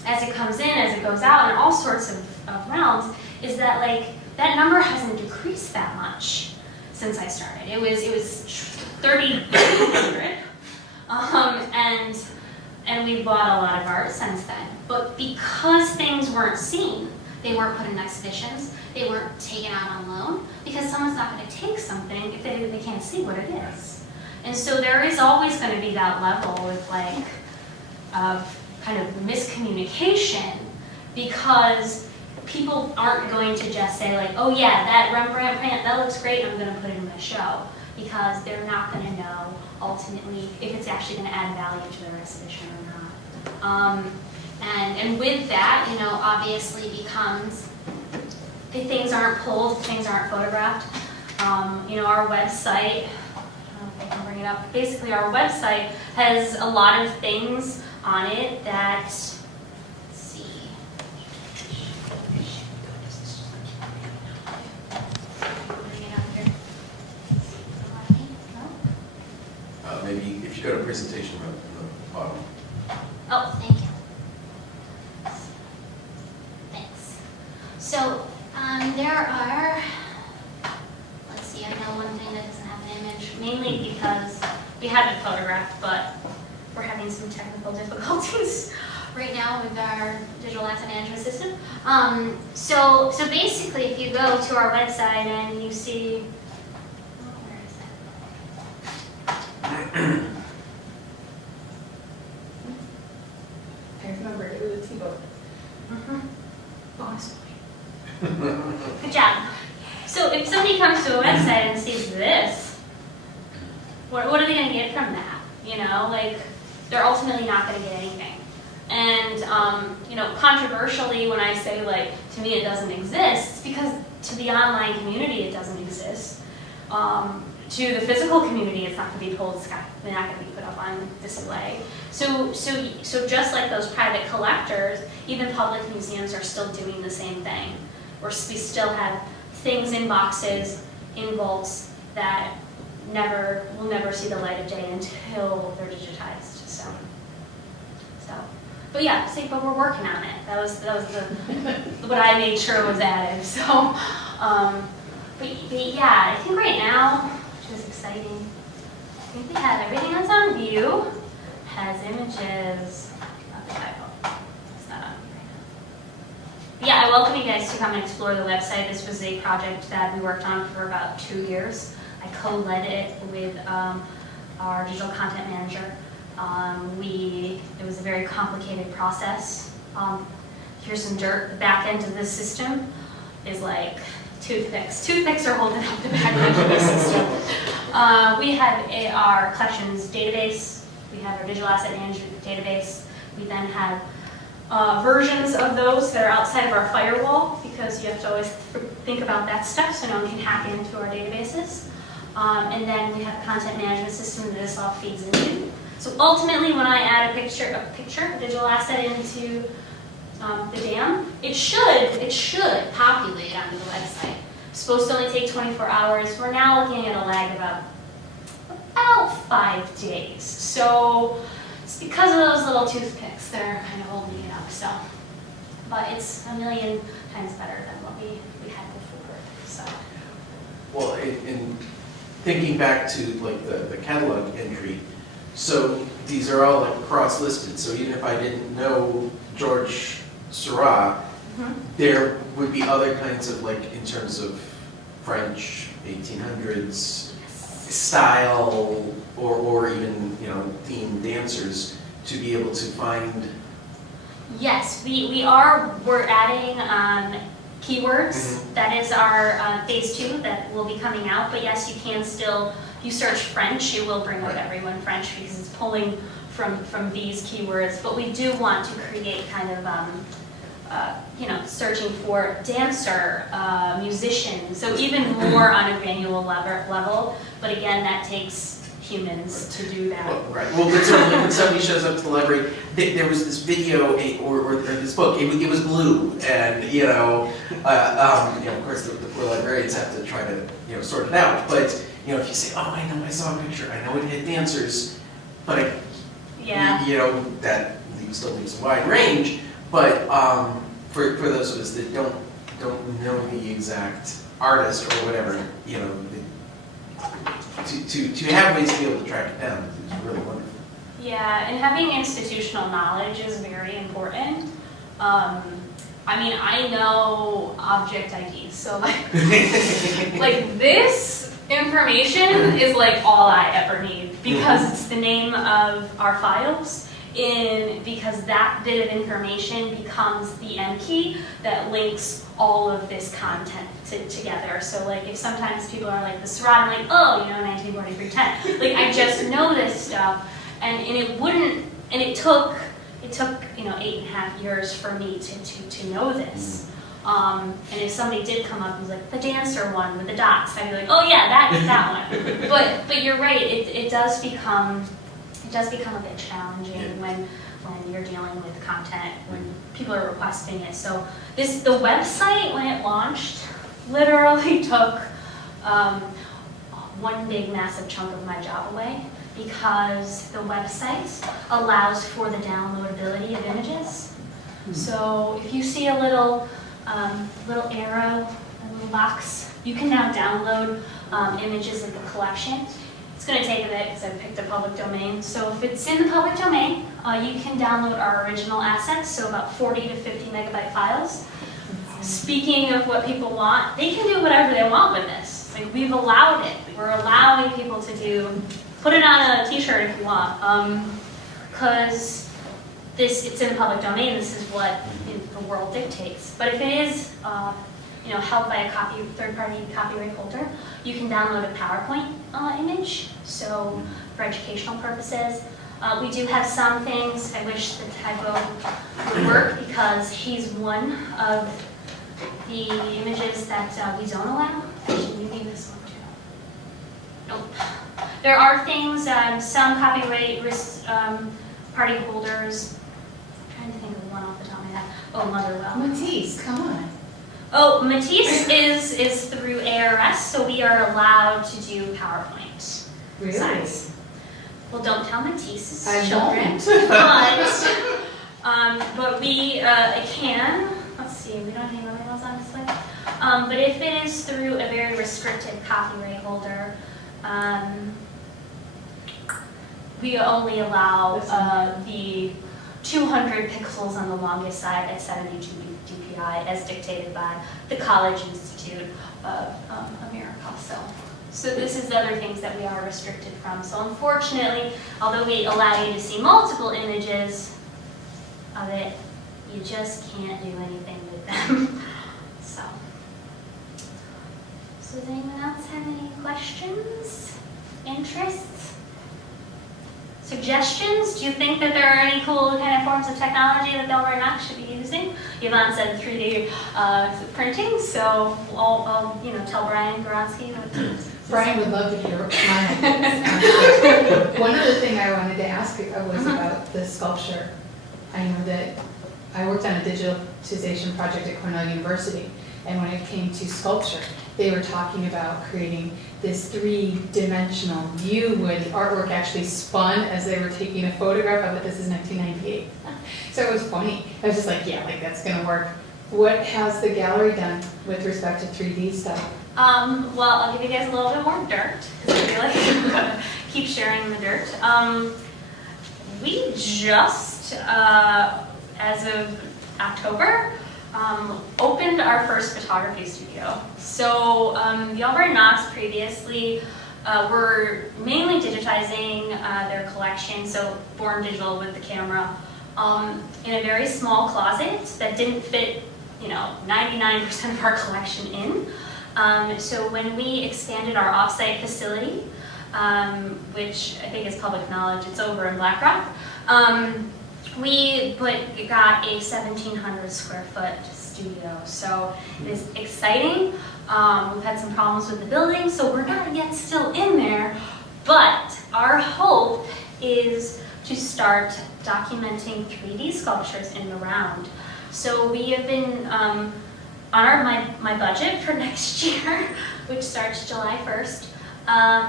as it comes in, as it goes out, in all sorts of realms, is that that number hasn't decreased that much since I started. It was 3,300, and we bought a lot of art since then. But because things weren't seen, they weren't put in exhibitions, they weren't taken out on loan, because someone's not going to take something if they can't see what it is. And so there is always going to be that level of kind of miscommunication, because people aren't going to just say oh yeah, that Rembrandt print, that looks great, I'm going to put it in my show, because they're not going to know ultimately if it's actually going to add value to their exhibition or not. And with that, obviously becomes, if things aren't pulled, if things aren't photographed, our website, I don't know if I can bring it up, basically our website has a lot of things on it that, let's see. Bring it up here. No? Maybe if you go to presentation on the bottom. Oh, thank you. Thanks. So had been photographed, but we're having some technical difficulties right now with our digital asset management system. So basically, if you go to our website and you see, oh, where is that? I remember it was a T-boat. Bonus point. Good job. So if somebody comes to a website and sees this, what are they going to get from that? You know, like, they're ultimately not going to get anything. And, you know, controversially, when I say, like, to me it doesn't exist, it's because to the online community it doesn't exist. To the physical community, it's not going to be told, they're not going to be put up on display. So just like those private collectors, even public museums are still doing the same thing. We still have things in boxes, in vaults, that will never see the light of day until they're digitized. So, but yeah, but we're working on it. That was what I made sure was added. So, but yeah, I think right now, which is exciting, I think we have everything that's on view, has images, not the typo, it's not on view right now. But yeah, I welcome you guys to come and explore the website. This was a project that we worked on for about 2 years. I co-led it with our digital content manager. It was a very complicated process. Here's some dirt. The back end of this system is like toothpicks. Toothpicks are holding up the back end of this system. We have our collections database. We have our digital asset management database. We then have versions of those that are outside of our firewall, because you have to always think about that stuff so no one can hack into our databases. And then we have a content management system that this all feeds into. So ultimately, when I add a digital asset into the DAM, it should populate onto the website. It's supposed to only take 24 hours. We're now looking at a lag of about 5 days. So it's because of those little toothpicks that are kind of holding it up. So, but it's a million times better than what we had before. So. Well, in thinking back to like the catalog entry, so these are all like cross-listed. So even if I didn't know George Seurat, there would be other kinds of, like, in terms of French 1800s style, or even, you know, themed dancers, to be able to find. Yes, we're adding keywords. That is our phase 2 that will be coming out. But yes, you can still, if you search French, it will bring up everyone French, because it's pulling from these keywords. But we do want to create kind of, you know, searching for dancer, musician, so even more on a granular level. But again, that takes humans to do that. Well, right. Well, but certainly when somebody shows up to the library, there was this video or this book. It was blue, and you know, of course, the poor librarians have to try to sort it out. But you know, if you say, "Oh, I know, I saw a picture. I know it had dancers," but that still leaves a wide range. But for those of us that don't know the exact artist or whatever, you know. To have ways to be able to track it down is really wonderful. Yeah, and having institutional knowledge is very important. I mean, I know object IDs, so like this information is like all I ever need, because it's the name of our files, because that bit of information becomes the M key that links all of this content together. So like, if sometimes people are like the Seurat, I'm like, oh, 1943-10. Like, I just know this stuff, and it took 8.5 years for me to know this. And if somebody did come up and was like, the dancer one with the dots, I'd be like, oh yeah, that one. But you're right, it does become a bit challenging when you're dealing with content, when people are requesting it. So the website, when it launched, literally took one big massive chunk of my job away, because the website allows for the downloadability of images. So if you see a little arrow, a little box, you can now download images of the collection. It's gonna take a bit because I picked the public domain. So if it's in the public domain, you can download our original assets, so about 40 to 50 megabyte files. Speaking of what people want, they can do whatever they want with this. Like, we've allowed it. We're allowing people to put it on a t-shirt if you want. Because it's in the public domain, this is what the world dictates. But if it is held by a third-party copyright holder, you can download a PowerPoint image, so for educational purposes. We do have some things, I wish the typo would work, because he's one of the images that we don't allow. Actually, you need this one too. Nope. There are things, some copyright party holders, I'm trying to think of one off the top of my head. Oh, Motherwell. Matisse, come on. Oh, Matisse is through ARS, so we are allowed to do PowerPoint Really? size. Well, don't tell Matisse's I children, won't. but we can. Let's see, we don't have any other ones on this list. But if it is through a very restricted copyright holder, we only allow the 200 pixels on the longest side at 72 dpi as dictated by the College Institute of America. So this is the other things that we are restricted from. So unfortunately, although we allow you to see multiple images of it, you just can't do anything with them. So does anyone else have any questions, interests, suggestions? Do you think that there are any cool kind of forms of technology that the Albright Knox should be using? Yvonne said 3D printing, so I'll tell Brian Goronsky what to. Brian would love to hear my ideas. One other thing I wanted to ask was about the sculpture. I know that I worked on a digitization project at Cornell University, and when it came to sculpture, they were talking about creating this three-dimensional view where the artwork actually spun as they were taking a photograph of it. This is 1998. So it was funny. I was just like, yeah, like that's gonna work. What has the gallery done with respect to 3D stuff? Well, I'll give you guys a little bit more dirt, because I feel like I'm gonna keep sharing the dirt. We just, as of October, opened our first photography studio. So the Albright Knox previously were mainly digitizing their collection, so born digital with the camera, in a very small closet that didn't fit 99% of our collection in. So when we expanded our offsite facility, which I think is public knowledge, it's over in Black Rock, we got a 1,700 square foot studio. So it is exciting. We've had some problems with the building, so we're not yet still in there, but our hope is to start documenting 3D sculptures in the round. So we have been on my budget for next year, which starts July 1st.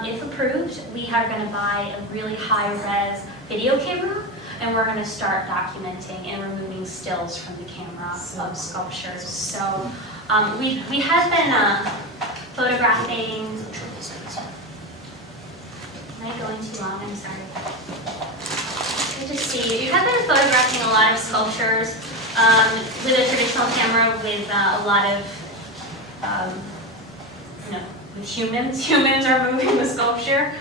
If approved, we are going to buy a really high-res video camera, and we're going to start documenting and removing stills from the camera of sculptures. So we have been photographing. Am I going too long? I'm sorry. Good to see. We have been photographing a lot of sculptures with a traditional camera with a lot of, with humans. Humans are moving the sculpture.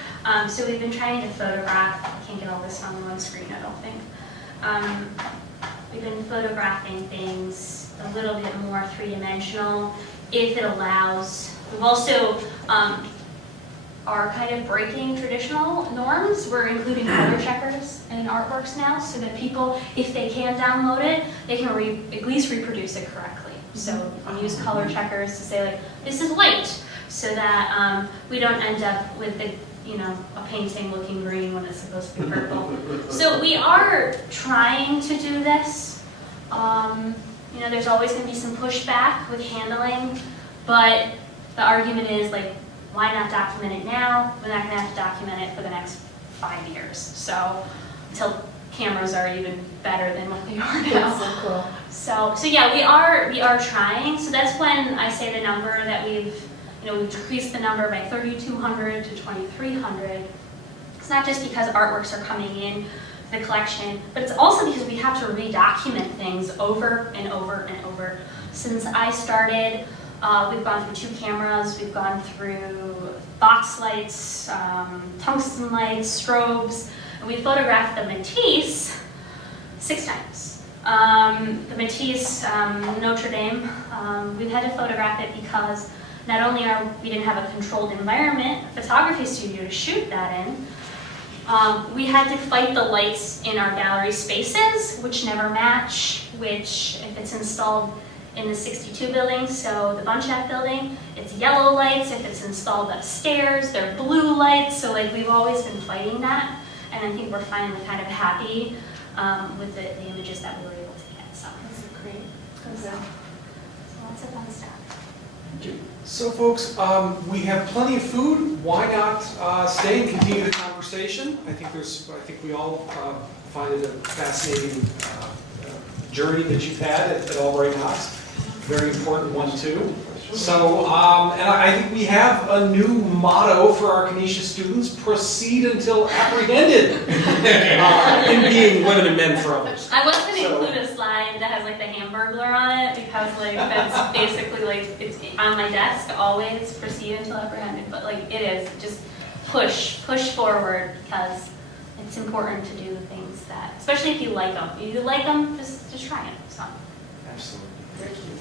So we've been trying to photograph. I can't get all this on one screen, I don't think. We've been photographing things a little bit more three-dimensional, if it allows. We've also are kind of breaking traditional norms. We're including color checkers in artworks now, so that people, if they can download it, they can at least reproduce it correctly. So we use color checkers to say, like, this is white, so that we don't end up with the a painting looking green when it's supposed to be purple. So we are trying to do this. There's always going to be some pushback with handling, but the argument is, like, why not document it now? We're not going to have to document it for the next 5 years. So until cameras are even better than what they are now. That's so cool. So yeah, we are trying. So that's when I say the number that we've decreased the number by 3,200 to 2,300. It's not just because artworks are coming in the collection, but it's also because we have to redocument things over and over and over. Since I started, we've gone through 2 cameras, we've gone through box lights, tungsten lights, strobes, and we photographed the Matisse 6 times. The Matisse Notre Dame, we've had to photograph it because not only we didn't have a controlled environment, a photography studio to shoot that in, we had to fight the lights in our gallery spaces, which never match, which if it's installed in the 62 building, so the Bunchak building, it's yellow lights. If it's installed upstairs, they're blue lights. So like we've always been fighting that, and I think we're finally kind of happy with the images that we were able to get. So That's great. so lots of fun stuff. So folks, we have plenty of food. Why not stay and continue the conversation? I think we all find it a fascinating journey that you've had at Albright Knox. Very important one too. So, and I think we have a new motto for our Canisius students: proceed until apprehended in being women and men for others. I was going to So- include a slide that has like the Hamburglar on it because like that's basically like it's on my desk always, proceed until apprehended, but like it is just push forward because it's important to do things that, especially if you like them. If you like them, just try it. So. Absolutely. Thank you.